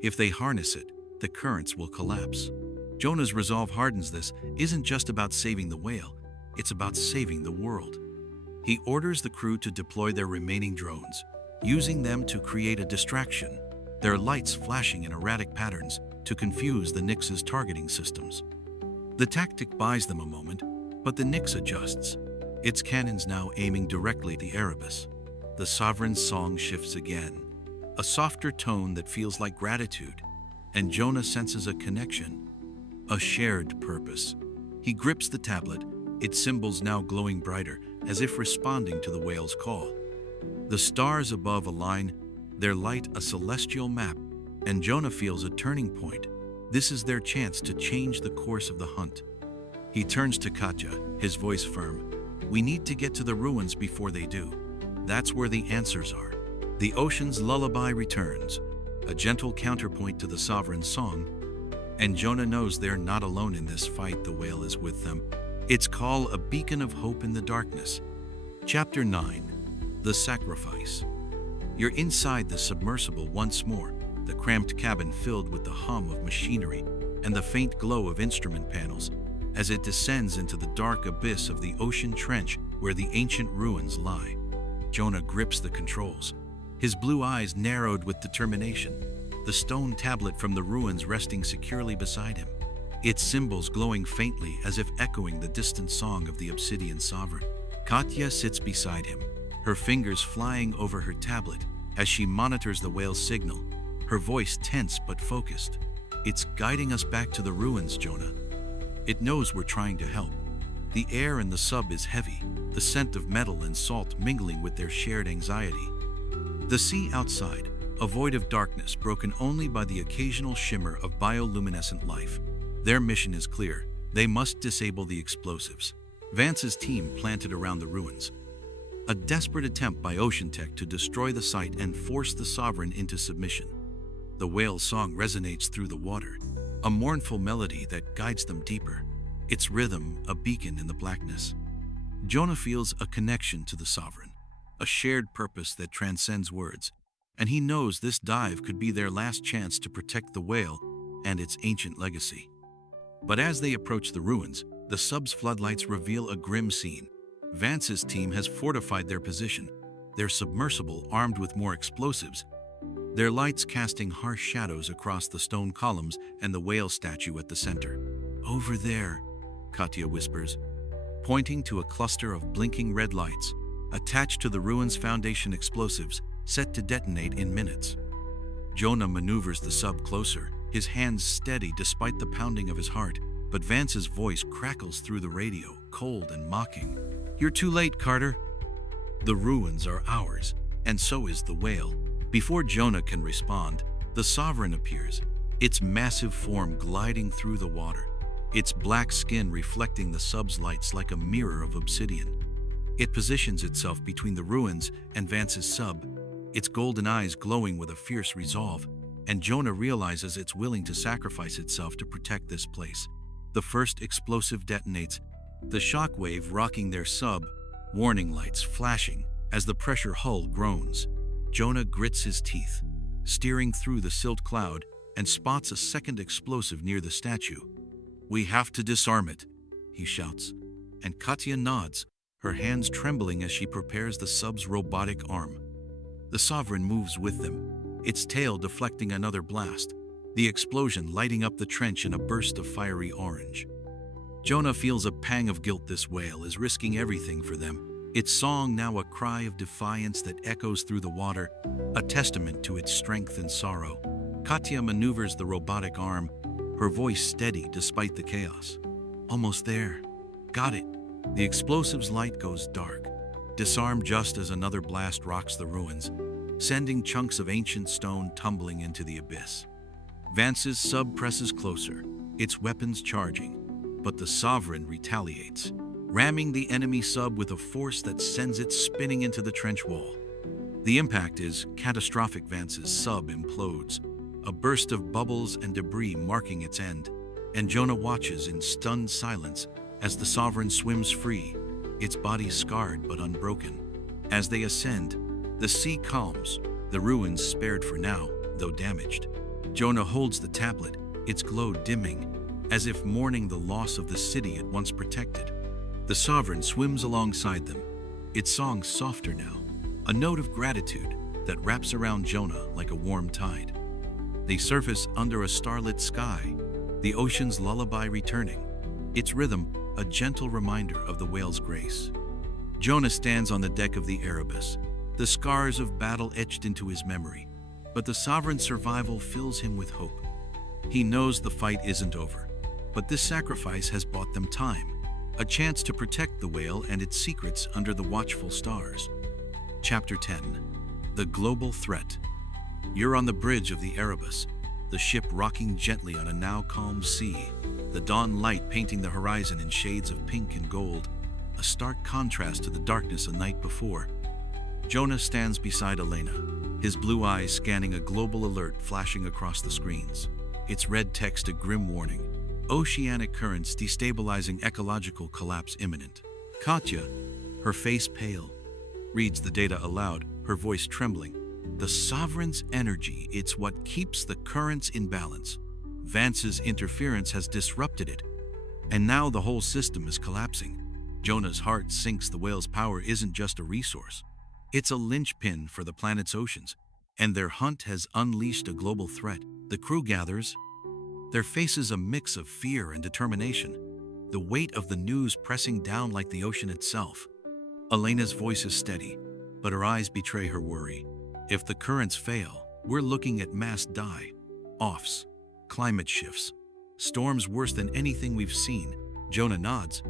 If they harness it, the currents will collapse. Jonah's resolve hardens. This isn't just about saving the whale, it's about saving the world. He orders the crew to deploy their remaining drones, using them to create a distraction, their lights flashing in erratic patterns to confuse the Nyx's targeting systems. The tactic buys them a moment, but the Nyx adjusts, its cannons now aiming directly at the Erebus. The Sovereign's song shifts again, a softer tone that feels like gratitude, and Jonah senses a connection, a shared purpose. He grips the tablet, its symbols now glowing brighter, as if responding to the whale's call. The stars above align, their light a celestial map, and Jonah feels a turning point. This is their chance to change the course of the hunt. He turns to Katya, his voice firm. "We need to get to the ruins before they do. That's where the answers are." The ocean's lullaby returns, a gentle counterpoint to the Sovereign's song, and Jonah knows they're not alone in this fight. The whale is with them, its call a beacon of hope in the darkness. Chapter 9. The Sacrifice. You're inside the submersible once more, the cramped cabin filled with the hum of machinery and the faint glow of instrument panels as it descends into the dark abyss of the ocean trench where the ancient ruins lie. Jonah grips the controls, his blue eyes narrowed with determination, the stone tablet from the ruins resting securely beside him, its symbols glowing faintly as if echoing the distant song of the Obsidian Sovereign. Katya sits beside him, her fingers flying over her tablet as she monitors the whale's signal, her voice tense but focused. "It's guiding us back to the ruins, Jonah. It knows we're trying to help." The air in the sub is heavy, the scent of metal and salt mingling with their shared anxiety. The sea outside, a void of darkness broken only by the occasional shimmer of bioluminescent life. Their mission is clear. They must disable the explosives Vance's team planted around the ruins. A desperate attempt by Ocean Tech to destroy the site and force the Sovereign into submission. The whale's song resonates through the water, a mournful melody that guides them deeper, its rhythm a beacon in the blackness. Jonah feels a connection to the Sovereign, a shared purpose that transcends words, and he knows this dive could be their last chance to protect the whale and its ancient legacy. But as they approach the ruins, the sub's floodlights reveal a grim scene. Vance's team has fortified their position, their submersible armed with more explosives, their lights casting harsh shadows across the stone columns and the whale statue at the center. "Over there," Katya whispers, pointing to a cluster of blinking red lights attached to the ruins' foundation explosives set to detonate in minutes. Jonah maneuvers the sub closer, his hands steady despite the pounding of his heart, but Vance's voice crackles through the radio, cold and mocking. "You're too late, Carter. The ruins are ours, and so is the whale." Before Jonah can respond, the Sovereign appears, its massive form gliding through the water, its black skin reflecting the sub's lights like a mirror of obsidian. It positions itself between the ruins and Vance's sub, its golden eyes glowing with a fierce resolve, and Jonah realizes it's willing to sacrifice itself to protect this place. The first explosive detonates, the shockwave rocking their sub, warning lights flashing as the pressure hull groans. Jonah grits his teeth, steering through the silt cloud, and spots a second explosive near the statue. "We have to disarm it," he shouts, and Katya nods, her hands trembling as she prepares the sub's robotic arm. The Sovereign moves with them, its tail deflecting another blast, the explosion lighting up the trench in a burst of fiery orange. Jonah feels a pang of guilt. This whale is risking everything for them, its song now a cry of defiance that echoes through the water, a testament to its strength and sorrow. Katya maneuvers the robotic arm, her voice steady despite the chaos. "Almost there. Got it." The explosive's light goes dark, disarmed just as another blast rocks the ruins, sending chunks of ancient stone tumbling into the abyss. Vance's sub presses closer, its weapons charging, but the Sovereign retaliates, ramming the enemy sub with a force that sends it spinning into the trench wall. The impact is catastrophic. Vance's sub implodes, a burst of bubbles and debris marking its end, and Jonah watches in stunned silence as the Sovereign swims free, its body scarred but unbroken. As they ascend, the sea calms, the ruins spared for now, though damaged. Jonah holds the tablet, its glow dimming, as if mourning the loss of the city it once protected. The Sovereign swims alongside them, its song softer now, a note of gratitude that wraps around Jonah like a warm tide. They surface under a starlit sky, the ocean's lullaby returning, its rhythm a gentle reminder of the whale's grace. Jonah stands on the deck of the Erebus, the scars of battle etched into his memory, but the Sovereign's survival fills him with hope. He knows the fight isn't over, but this sacrifice has bought them time, a chance to protect the whale and its secrets under the watchful stars. Chapter 10. The Global Threat. You're on the bridge of the Erebus, the ship rocking gently on a now calm sea, the dawn light painting the horizon in shades of pink and gold, a stark contrast to the darkness a night before. Jonah stands beside Elena, his blue eyes scanning a global alert flashing across the screens, its red text a grim warning. Oceanic currents destabilizing, ecological collapse imminent. Katya, her face pale, reads the data aloud, her voice trembling. The Sovereign's energy, it's what keeps the currents in balance. Vance's interference has disrupted it, and now the whole system is collapsing. Jonah's heart sinks. The whale's power isn't just a resource. It's a linchpin for the planet's oceans, and their hunt has unleashed a global threat. The crew gathers, their faces a mix of fear and determination, the weight of the news pressing down like the ocean itself. Elena's voice is steady, but her eyes betray her worry. If the currents fail, we're looking at mass die-offs, climate shifts, storms worse than anything we've seen. Jonah nods,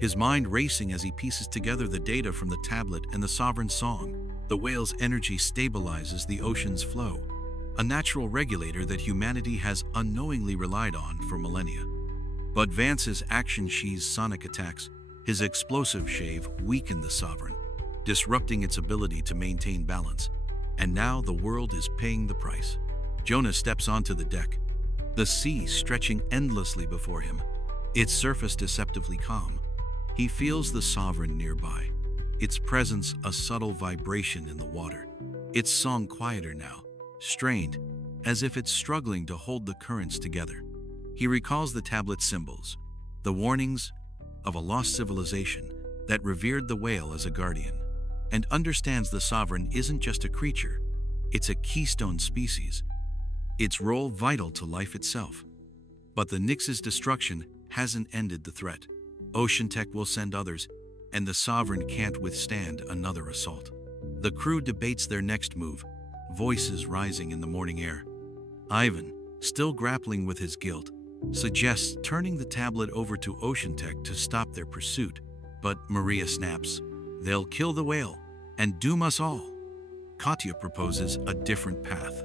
his mind racing as he pieces together the data from the tablet and the Sovereign's song. The whale's energy stabilizes the ocean's flow, a natural regulator that humanity has unknowingly relied on for millennia. But Vance's action she's sonic attacks, his explosive shave weakened the Sovereign, disrupting its ability to maintain balance. And now the world is paying the price. Jonah steps onto the deck, the sea stretching endlessly before him, its surface deceptively calm. He feels the Sovereign nearby, its presence a subtle vibration in the water, its song quieter now, strained, as if it's struggling to hold the currents together. He recalls the tablet's symbols, the warnings of a lost civilization that revered the whale as a guardian, and understands the Sovereign isn't just a creature, it's a keystone species, its role vital to life itself. But the Nyx's destruction hasn't ended the threat. Ocean Tech will send others, and the Sovereign can't withstand another assault. The crew debates their next move, voices rising in the morning air. Ivan, still grappling with his guilt, suggests turning the tablet over to Ocean Tech to stop their pursuit, but Maria snaps, "They'll kill the whale and doom us all." Katya proposes a different path.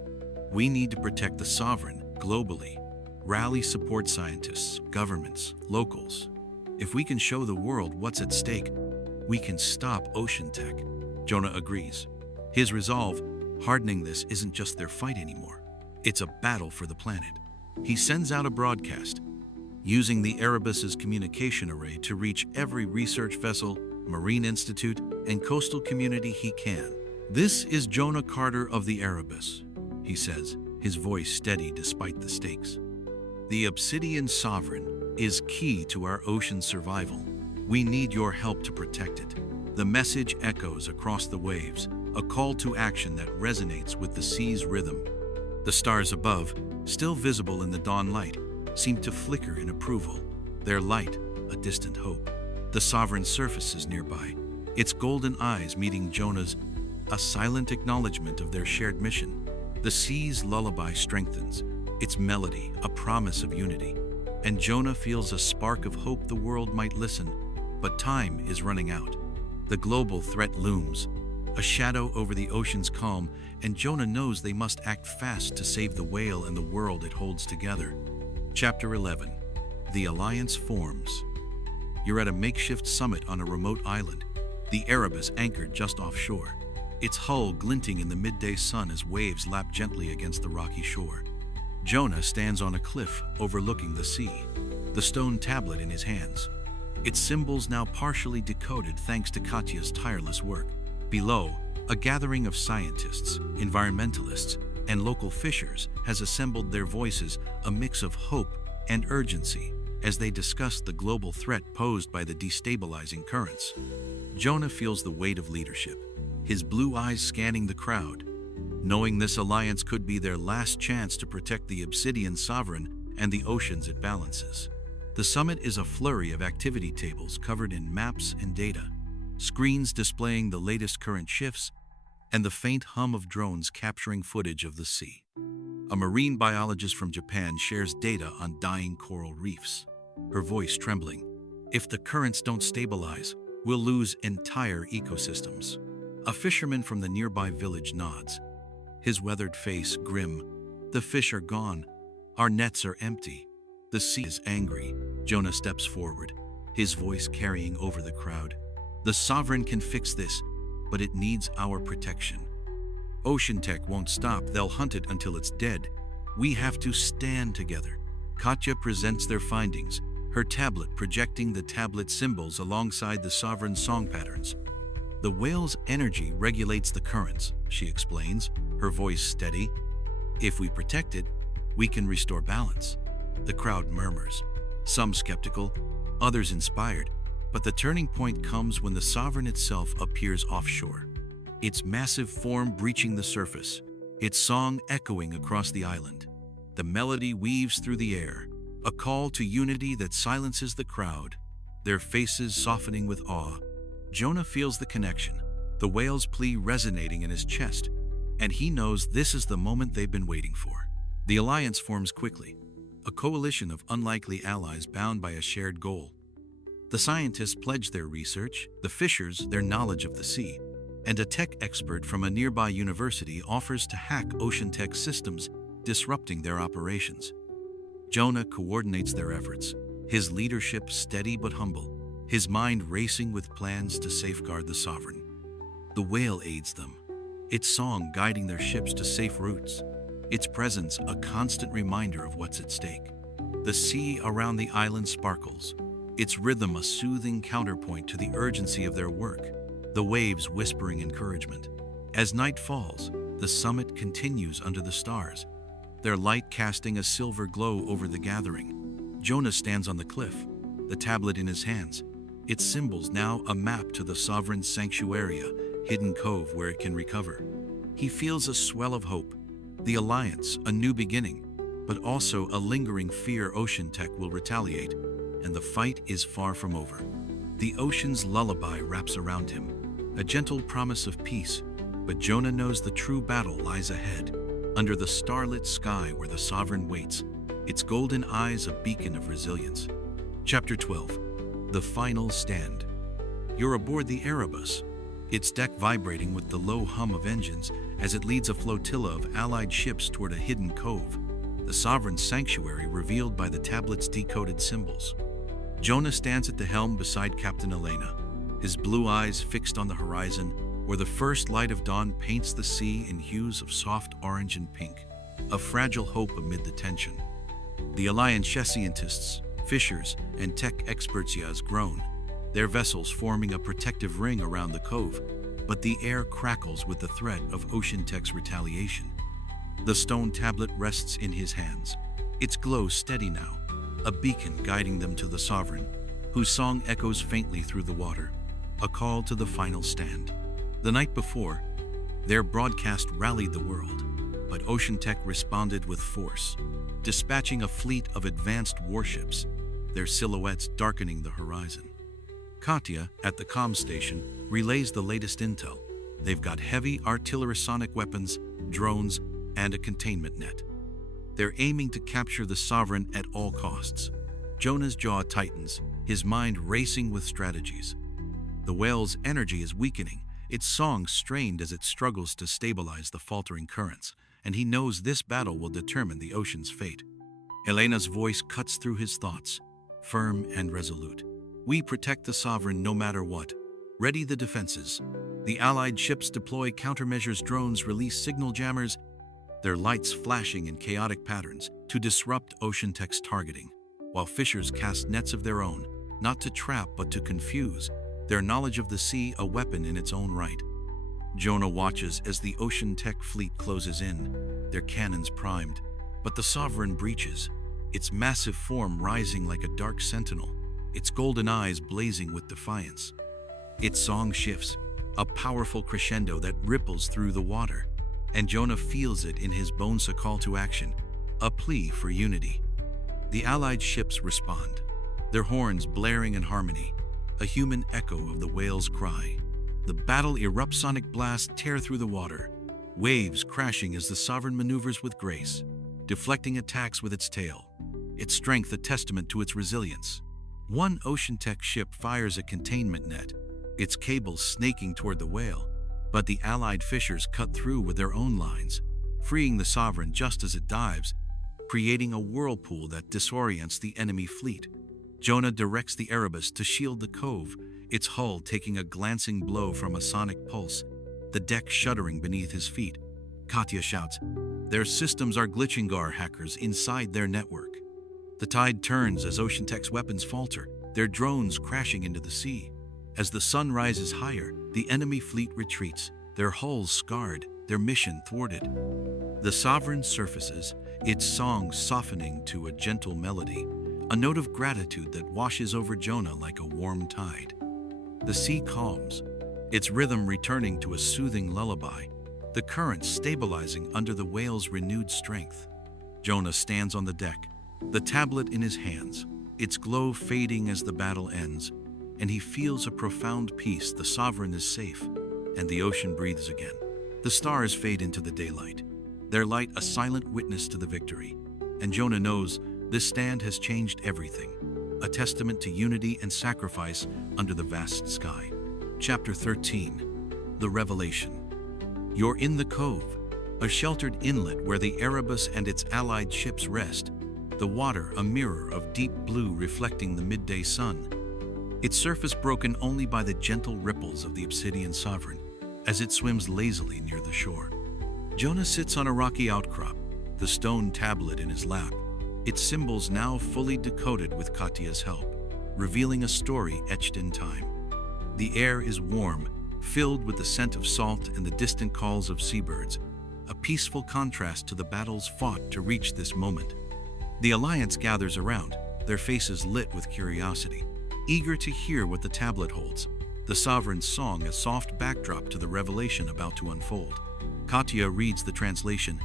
"We need to protect the Sovereign globally. Rally support scientists, governments, locals. If we can show the world what's at stake, we can stop Ocean Tech." Jonah agrees, his resolve hardening. This isn't just their fight anymore. It's a battle for the planet. He sends out a broadcast, using the Erebus's communication array to reach every research vessel, marine institute, and coastal community he can. "This is Jonah Carter of the Erebus," he says, his voice steady despite the stakes. The Obsidian Sovereign is key to our ocean's survival. We need your help to protect it. The message echoes across the waves, a call to action that resonates with the sea's rhythm. The stars above, still visible in the dawn light, seem to flicker in approval, their light a distant hope. The Sovereign surfaces nearby, its golden eyes meeting Jonah's, a silent acknowledgement of their shared mission. The sea's lullaby strengthens, its melody a promise of unity, and Jonah feels a spark of hope the world might listen, but time is running out. The global threat looms, a shadow over the ocean's calm, and Jonah knows they must act fast to save the whale and the world it holds together. Chapter 11. The Alliance forms. You're at a makeshift summit on a remote island, the Erebus anchored just offshore, its hull glinting in the midday sun as waves lap gently against the rocky shore. Jonah stands on a cliff overlooking the sea, the stone tablet in his hands, its symbols now partially decoded thanks to Katya's tireless work. Below, a gathering of scientists, environmentalists, and local fishers has assembled their voices, a mix of hope and urgency, as they discuss the global threat posed by the destabilizing currents. Jonah feels the weight of leadership, his blue eyes scanning the crowd, knowing this alliance could be their last chance to protect the Obsidian Sovereign and the oceans it balances. The summit is a flurry of activity tables covered in maps and data, screens displaying the latest current shifts, and the faint hum of drones capturing footage of the sea. A marine biologist from Japan shares data on dying coral reefs, her voice trembling. If the currents don't stabilize, we'll lose entire ecosystems. A fisherman from the nearby village nods, his weathered face grim. The fish are gone. Our nets are empty. The sea is angry. Jonah steps forward, his voice carrying over the crowd. The Sovereign can fix this, but it needs our protection. Ocean Tech won't stop. They'll hunt it until it's dead. We have to stand together. Katya presents their findings, her tablet projecting the tablet symbols alongside the Sovereign's song patterns. The whale's energy regulates the currents, she explains, her voice steady. If we protect it, we can restore balance. The crowd murmurs, some skeptical, others inspired, but the turning point comes when the Sovereign itself appears offshore, its massive form breaching the surface, its song echoing across the island. The melody weaves through the air, a call to unity that silences the crowd, their faces softening with awe. Jonah feels the connection, the whale's plea resonating in his chest, and he knows this is the moment they've been waiting for. The alliance forms quickly, a coalition of unlikely allies bound by a shared goal. The scientists pledge their research, the fishers their knowledge of the sea, and a tech expert from a nearby university offers to hack Ocean Tech systems, disrupting their operations. Jonah coordinates their efforts, his leadership steady but humble, his mind racing with plans to safeguard the Sovereign. The whale aids them, its song guiding their ships to safe routes, its presence a constant reminder of what's at stake. The sea around the island sparkles, its rhythm a soothing counterpoint to the urgency of their work, the waves whispering encouragement. As night falls, the summit continues under the stars, their light casting a silver glow over the gathering. Jonah stands on the cliff, the tablet in his hands, its symbols now a map to the Sovereign's sanctuary, a hidden cove where it can recover. He feels a swell of hope, the alliance, a new beginning, but also a lingering fear Ocean Tech will retaliate, and the fight is far from over. The ocean's lullaby wraps around him, a gentle promise of peace, but Jonah knows the true battle lies ahead, under the starlit sky where the Sovereign waits, its golden eyes a beacon of resilience. Chapter 12. The Final Stand. You're aboard the Erebus, its deck vibrating with the low hum of engines as it leads a flotilla of allied ships toward a hidden cove, the Sovereign's sanctuary revealed by the tablet's decoded symbols. Jonah stands at the helm beside Captain Elena, his blue eyes fixed on the horizon, where the first light of dawn paints the sea in hues of soft orange and pink, a fragile hope amid the tension. The Alliance scientists, fishers, and tech experts has grown, their vessels forming a protective ring around the cove, but the air crackles with the threat of Ocean Tech's retaliation. The stone tablet rests in his hands. Its glow steady now, a beacon guiding them to the sovereign, whose song echoes faintly through the water, a call to the final stand. The night before, their broadcast rallied the world, but Ocean Tech responded with force, dispatching a fleet of advanced warships, their silhouettes darkening the horizon. Katya, at the comm station, relays the latest intel. They've got heavy artillery-sonic weapons, drones, and a containment net. They're aiming to capture the sovereign at all costs. Jonah's jaw tightens, his mind racing with strategies. The whale's energy is weakening, its song strained as it struggles to stabilize the faltering currents, and he knows this battle will determine the ocean's fate. Elena's voice cuts through his thoughts, firm and resolute. We protect the sovereign no matter what. Ready the defenses. The Allied ships deploy countermeasures, drones release signal jammers, their lights flashing in chaotic patterns to disrupt Ocean Tech's targeting, while fishers cast nets of their own, not to trap but to confuse, their knowledge of the sea a weapon in its own right. Jonah watches as the Ocean Tech fleet closes in, their cannons primed, but the sovereign breaches, its massive form rising like a dark sentinel, its golden eyes blazing with defiance. Its song shifts, a powerful crescendo that ripples through the water, and Jonah feels it in his bones, a call to action, a plea for unity. The Allied ships respond, their horns blaring in harmony, a human echo of the whale's cry. The battle erupts, sonic blasts tear through the water, waves crashing as the sovereign maneuvers with grace, deflecting attacks with its tail, its strength a testament to its resilience. One Ocean Tech ship fires a containment net, its cables snaking toward the whale, but the Allied fishers cut through with their own lines, freeing the sovereign just as it dives, creating a whirlpool that disorients the enemy fleet. Jonah directs the Erebus to shield the cove, its hull taking a glancing blow from a sonic pulse, the deck shuddering beneath his feet. Katya shouts, "Their systems are glitching, Gar hackers inside their network." The tide turns as Ocean Tech's weapons falter, their drones crashing into the sea. As the sun rises higher, the enemy fleet retreats, their hulls scarred, their mission thwarted. The sovereign surfaces, its song softening to a gentle melody, a note of gratitude that washes over Jonah like a warm tide. The sea calms, its rhythm returning to a soothing lullaby, the currents stabilizing under the whale's renewed strength. Jonah stands on the deck, the tablet in his hands, its glow fading as the battle ends, and he feels a profound peace. The sovereign is safe, and the ocean breathes again. The stars fade into the daylight, their light a silent witness to the victory, and Jonah knows this stand has changed everything, a testament to unity and sacrifice under the vast sky. Chapter 13. The Revelation. You're in the cove, a sheltered inlet where the Erebus and its allied ships rest, the water a mirror of deep blue reflecting the midday sun, its surface broken only by the gentle ripples of the Obsidian sovereign as it swims lazily near the shore. Jonah sits on a rocky outcrop, the stone tablet in his lap, its symbols now fully decoded with Katya's help, revealing a story etched in time. The air is warm, filled with the scent of salt and the distant calls of seabirds, a peaceful contrast to the battles fought to reach this moment. The Alliance gathers around, their faces lit with curiosity, eager to hear what the tablet holds, the sovereign's song a soft backdrop to the revelation about to unfold. Katya reads the translation,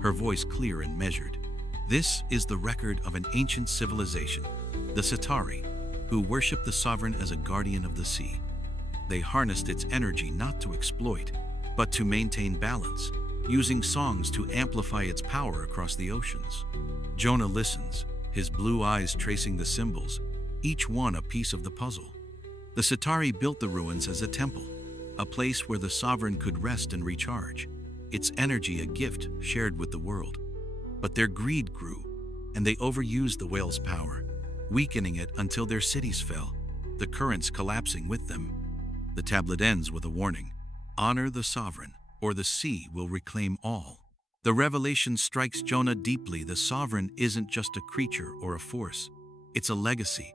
her voice clear and measured. This is the record of an ancient civilization, the Satari, who worship the sovereign as a guardian of the sea. They harnessed its energy not to exploit, but to maintain balance, using songs to amplify its power across the oceans. Jonah listens, his blue eyes tracing the symbols, each one a piece of the puzzle. The Satari built the ruins as a temple, a place where the sovereign could rest and recharge, its energy a gift shared with the world. But their greed grew, and they overused the whale's power, weakening it until their cities fell, the currents collapsing with them. The tablet ends with a warning: honor the sovereign, or the sea will reclaim all. The revelation strikes Jonah deeply. The sovereign isn't just a creature or a force. It's a legacy,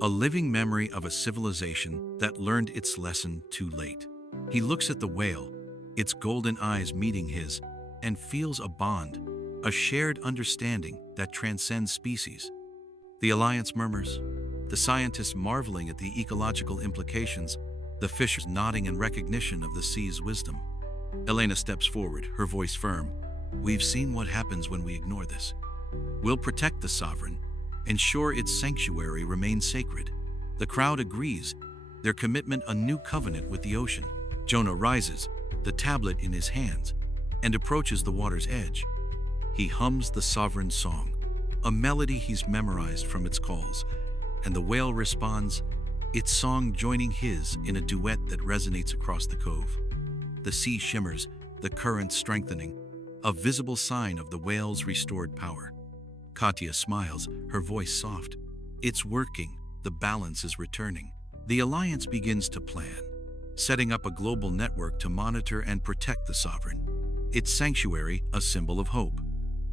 a living memory of a civilization that learned its lesson too late. He looks at the whale, its golden eyes meeting his, and feels a bond, a shared understanding that transcends species. The Alliance murmurs, the scientists marveling at the ecological implications, the fishers nodding in recognition of the sea's wisdom. Elena steps forward, her voice firm. We've seen what happens when we ignore this. We'll protect the sovereign, ensure its sanctuary remains sacred. The crowd agrees, their commitment a new covenant with the ocean. Jonah rises, the tablet in his hands, and approaches the water's edge. He hums the sovereign's song, a melody he's memorized from its calls, and the whale responds, its song joining his in a duet that resonates across the cove. The sea shimmers, the current strengthening, a visible sign of the whale's restored power. Katya smiles, her voice soft. It's working, the balance is returning. The Alliance begins to plan, setting up a global network to monitor and protect the sovereign. Its sanctuary, a symbol of hope.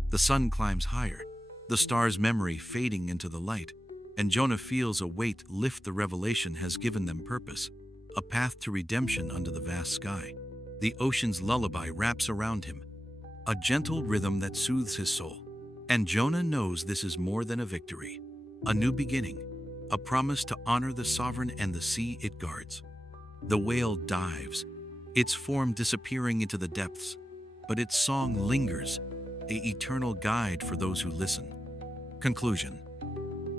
The sun climbs higher, the star's memory fading into the light, and Jonah feels a weight lift. The revelation has given them purpose, a path to redemption under the vast sky. The ocean's lullaby wraps around him, a gentle rhythm that soothes his soul. And Jonah knows this is more than a victory, a new beginning, a promise to honor the sovereign and the sea it guards. The whale dives, its form disappearing into the depths, but its song lingers, an eternal guide for those who listen. Conclusion.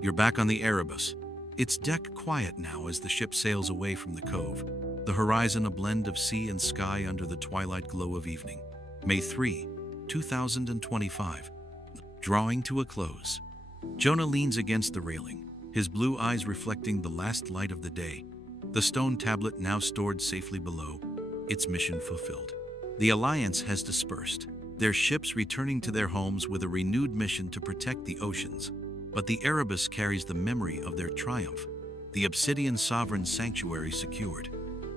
You're back on the Erebus, its deck quiet now as the ship sails away from the cove, the horizon a blend of sea and sky under the twilight glow of evening. May 3, 2025. Drawing to a close. Jonah leans against the railing, his blue eyes reflecting the last light of the day. The stone tablet now stored safely below, its mission fulfilled. The Alliance has dispersed, their ships returning to their homes with a renewed mission to protect the oceans. But the Erebus carries the memory of their triumph, the Obsidian sovereign sanctuary secured.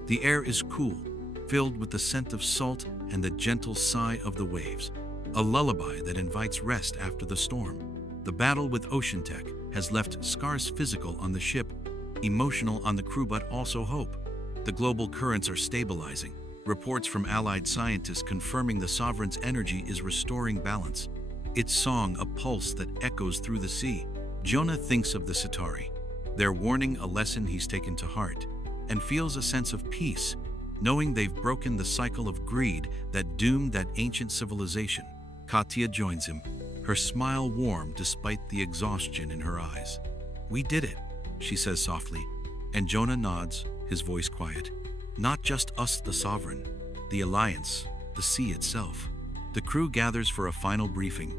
The air is cool, filled with the scent of salt and the gentle sigh of the waves, a lullaby that invites rest after the storm. The battle with Ocean Tech has left scars physical on the ship, emotional on the crew, but also hope. The global currents are stabilizing, reports from allied scientists confirming the sovereign's energy is restoring balance. Its song a pulse that echoes through the sea. Jonah thinks of the Centauri, their warning a lesson he's taken to heart, and feels a sense of peace, knowing they've broken the cycle of greed that doomed that ancient civilization. Katya joins him, her smile warm despite the exhaustion in her eyes. We did it, she says softly, and Jonah nods, his voice quiet. Not just us, the sovereign, the Alliance, the sea itself. The crew gathers for a final briefing,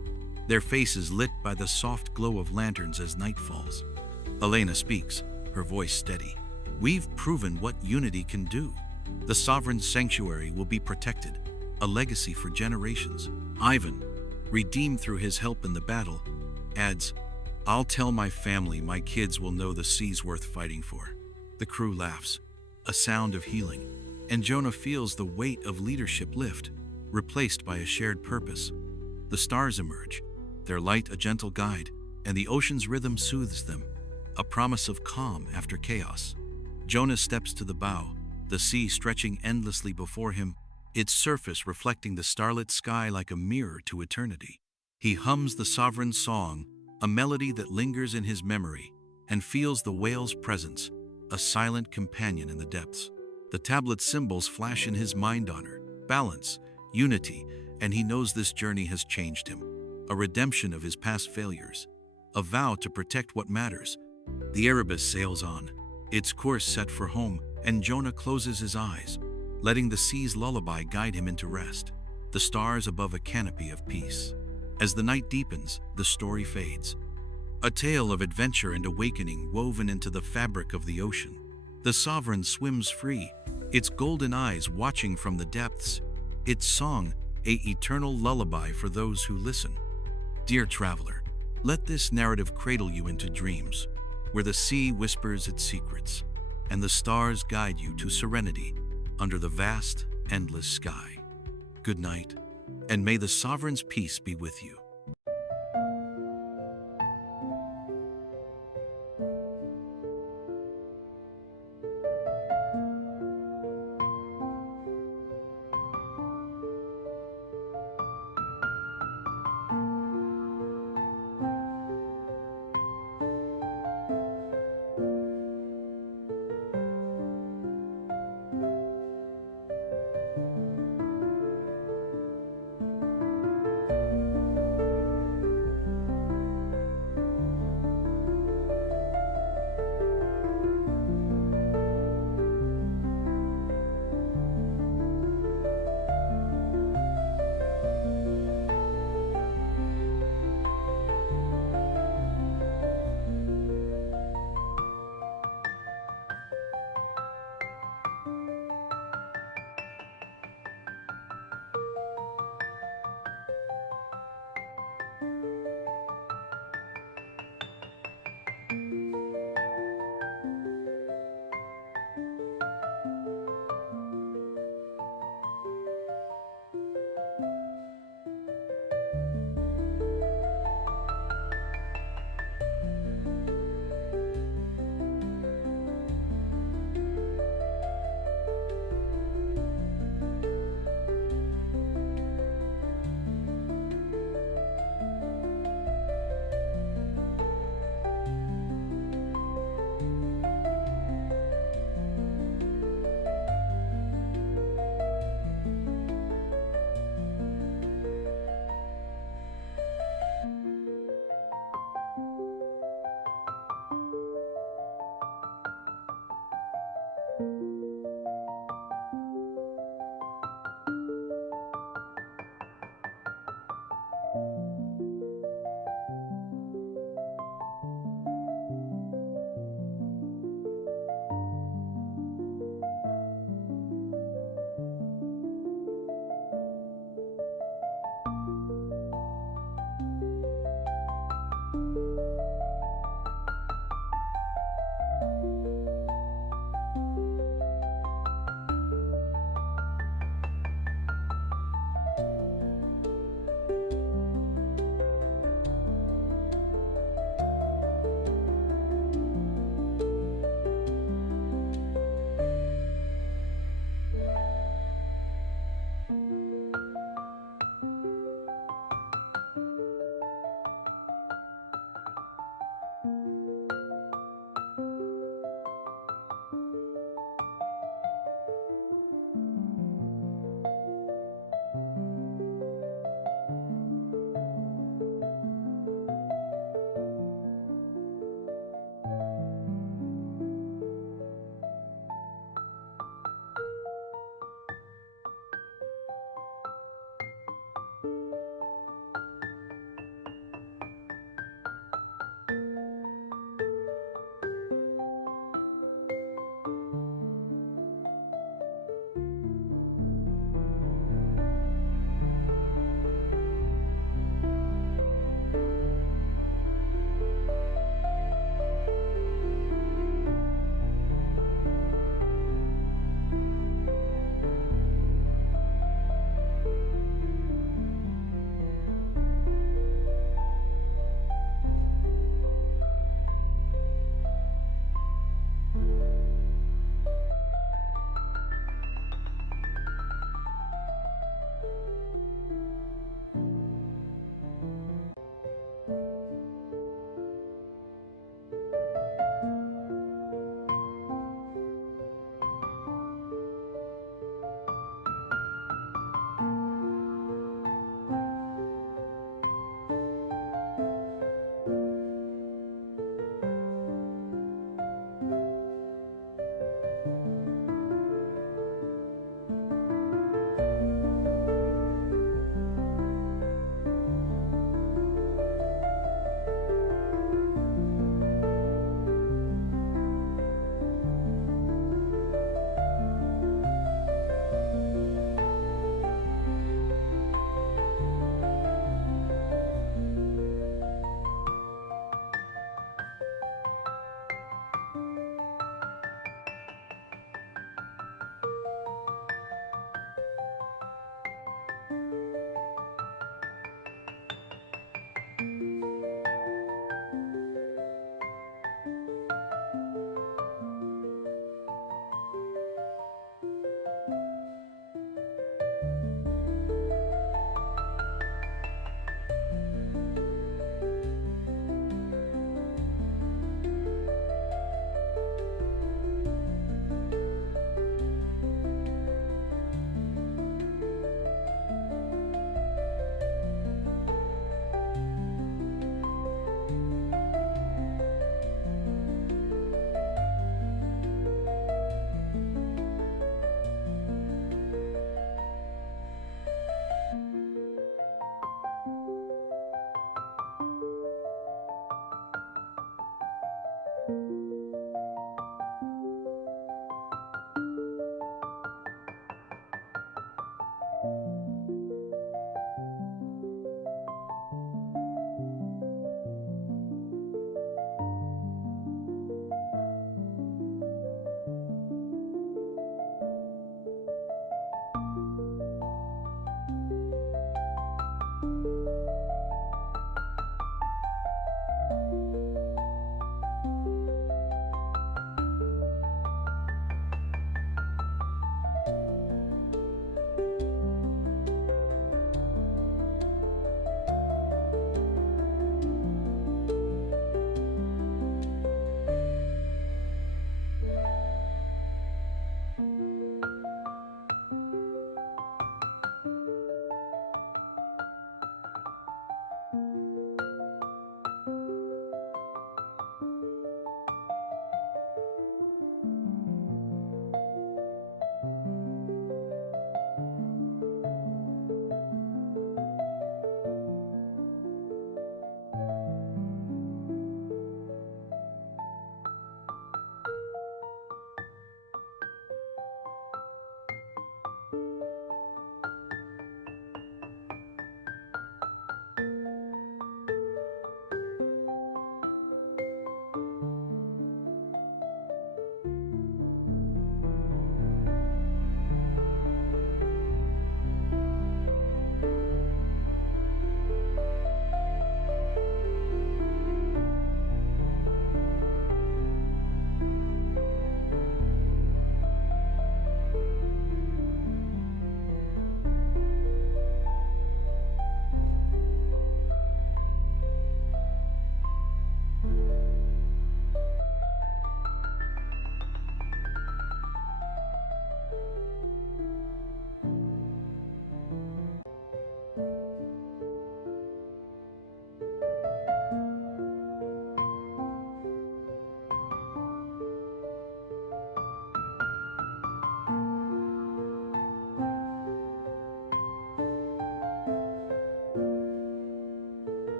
their faces lit by the soft glow of lanterns as night falls. Elena speaks, her voice steady. We've proven what unity can do. The sovereign's sanctuary will be protected, a legacy for generations. Ivan, redeemed through his help in the battle, adds, I'll tell my family my kids will know the sea's worth fighting for. The crew laughs, a sound of healing, and Jonah feels the weight of leadership lift, replaced by a shared purpose. The stars emerge, their light a gentle guide, and the ocean's rhythm soothes them, a promise of calm after chaos. Jonah steps to the bow, the sea stretching endlessly before him, its surface reflecting the starlit sky like a mirror to eternity. He hums the sovereign song, a melody that lingers in his memory, and feels the whale's presence, a silent companion in the depths. The tablet's symbols flash in his mind: honor, balance, unity, and he knows this journey has changed him, a redemption of his past failures, a vow to protect what matters. The Erebus sails on, its course set for home, and Jonah closes his eyes, letting the sea's lullaby guide him into rest, the stars above a canopy of peace. As the night deepens, the story fades, a tale of adventure and awakening woven into the fabric of the ocean. The sovereign swims free, its golden eyes watching from the depths, its song an eternal lullaby for those who listen. Dear traveler, let this narrative cradle you into dreams, where the sea whispers its secrets, and the stars guide you to serenity under the vast, endless sky. Good night, and may the sovereign's peace be with you.